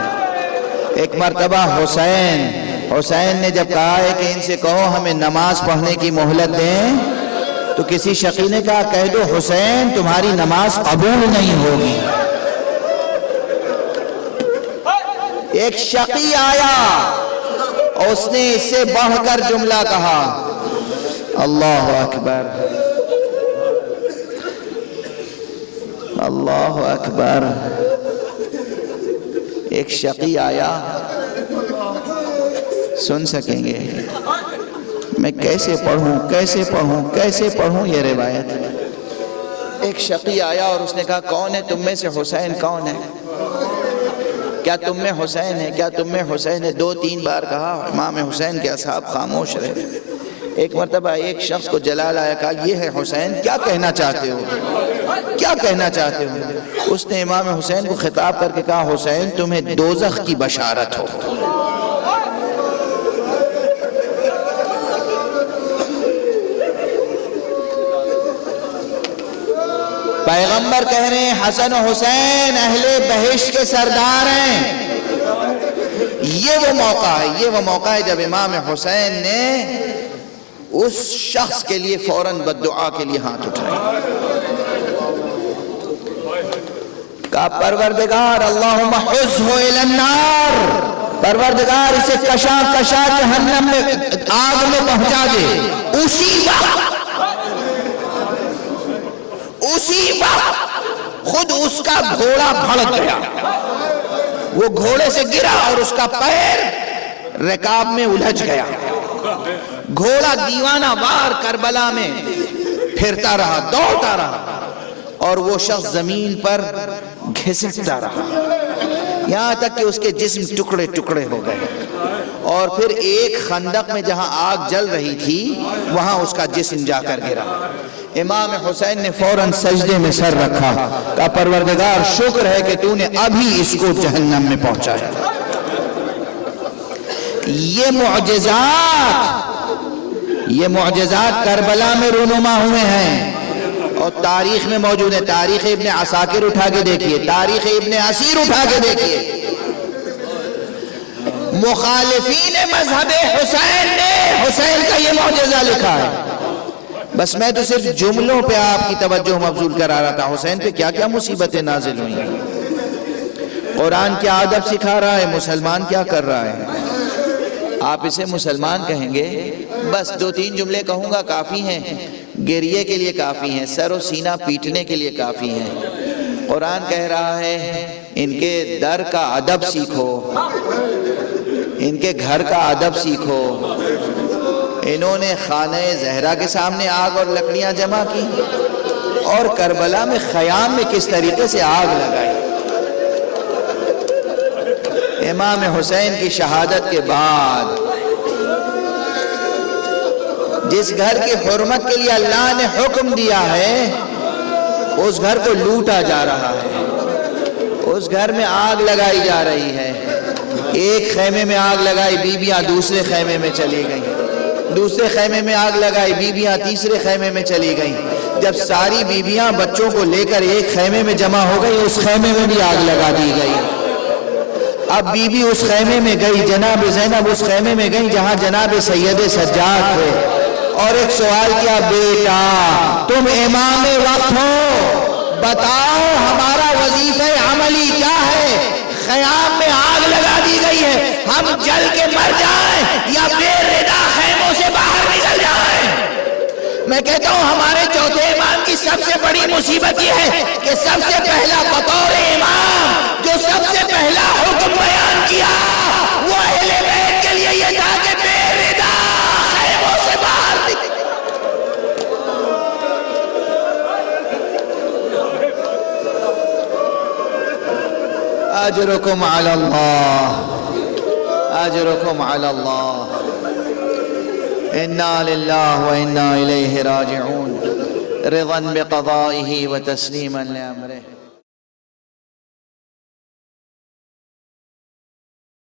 ایک مرتبہ حسین نے جب کہا ہے کہ ان سے کہو ہمیں نماز پڑھنے کی مہلت دیں، تو کسی شقی نے کہا کہہ دو حسین تمہاری نماز قبول نہیں ہوگی۔ ایک شقی آیا، اس نے اس سے بڑھ کر جملہ کہا، اللہ اکبر، اللہ اکبر۔ ایک شقی آیا، سن سکیں گے؟ میں کیسے پڑھوں یہ روایت؟ ایک شقی آیا اور اس نے کہا کون ہے تم میں سے حسین کون ہے؟ کیا تم میں حسین ہے؟ کیا تم میں حسین ہے؟ 2-3 بار کہا، امام حسین کے اصحاب خاموش رہے۔ ایک مرتبہ ایک شخص کو جلال آیا، کہا یہ ہے حسین، کیا کہنا چاہتے ہو؟ کیا کہنا چاہتے ہو؟ اس نے امام حسین کو خطاب کر کے کہا حسین تمہیں دوزخ کی بشارت ہو۔ پیغمبر کہہ رہے ہیں حسن و حسین اہل بہشت کے سردار ہیں. یہ وہ موقع ہے جب امام حسین نے اس شخص کے لیے فوراً بددعا کے لیے ہاتھ اٹھائے. کہا پروردگار اللہم حزہ الی النار، پروردگار اسے کشا جہنم میں آگ میں پہنچا دے. اسی وقت خود اس کا گھوڑا بھڑک گیا، وہ گھوڑے سے گرا اور اس کا پیر رکاب میں الجھ گیا. گھوڑا دیوانہ وار کربلا میں پھرتا رہا، دوڑتا رہا، اور وہ شخص زمین پر گھسٹتا رہا یہاں تک کہ اس کے جسم ٹکڑے ٹکڑے ہو گئے. اور پھر ایک خندق میں جہاں آگ جل رہی تھی وہاں اس کا جسم جا کر گرا. امام حسین نے فوراً سجدے میں سر رکھا، کہا پروردگار شکر ہے کہ تو نے ابھی اس کو جہنم میں پہنچایا. یہ معجزات کربلا میں رونما ہوئے ہیں اور تاریخ میں موجود ہے. تاریخ ابن عساکر اٹھا کے دیکھیے، تاریخ ابن اسیر اٹھا کے دیکھیے. مخالفین مذہب حسین نے حسین کا یہ معجزہ لکھا ہے. بس میں تو صرف جملوں پہ آپ کی توجہ مبذول کرا رہا تھا. حسین پہ کیا کیا مصیبتیں نازل ہوئی ہیں. قرآن کیا ادب سکھا رہا ہے، مسلمان کیا کر رہا ہے. آپ اسے مسلمان کہیں گے، بس 2-3 جملے کہوں گا کافی ہیں، گریے کے لیے کافی ہیں، سر و سینہ پیٹنے کے لیے کافی ہیں. قرآن کہہ رہا ہے ان کے در کا ادب سیکھو، ان کے گھر کا ادب سیکھو. انہوں نے خانہ زہرا کے سامنے آگ اور لکڑیاں جمع کی اور کربلا میں خیام میں کس طریقے سے آگ لگائی. امام حسین کی شہادت کے بعد جس گھر کی حرمت کے لیے اللہ نے حکم دیا ہے اس گھر کو لوٹا جا رہا ہے، اس گھر میں آگ لگائی جا رہی ہے. ایک خیمے میں آگ لگائی، بیویاں دوسرے خیمے میں چلی گئیں، دوسرے خیمے میں آگ لگائی، بیویاں تیسرے خیمے میں چلی گئیں. جب ساری بیویاں بچوں کو لے کر ایک خیمے میں جمع ہو گئی اس خیمے میں بھی آگ لگا دی گئی. اب بیوی اس خیمے میں گئی، جناب زینب اس خیمے میں گئی جہاں جناب سید سجاد تھے، اور ایک سوال کیا، بیٹا تم امام وقت ہو، بتاؤ ہمارا وظیفہ عملی کیا ہے. خیام میں آگ لگا دی گئی ہے، ہم جل کے مر جائیں یا بے ردا خیموں سے باہر نکل جائیں. میں کہتا ہوں ہمارے چوتھے امام کی سب سے بڑی مصیبت یہ ہے کہ سب سے پہلا بطور امام جو سب سے پہلا حکم بیان کیا وہ اہل بیت کے لیے یہ تھا کہ بے ردا خیموں سے باہر نکل. اجرکم علی اللہ، اجرکم علی اللہ. انا للہ و انا الیہ راجعون، رضا بقضائہ و تسلیما لامرہ.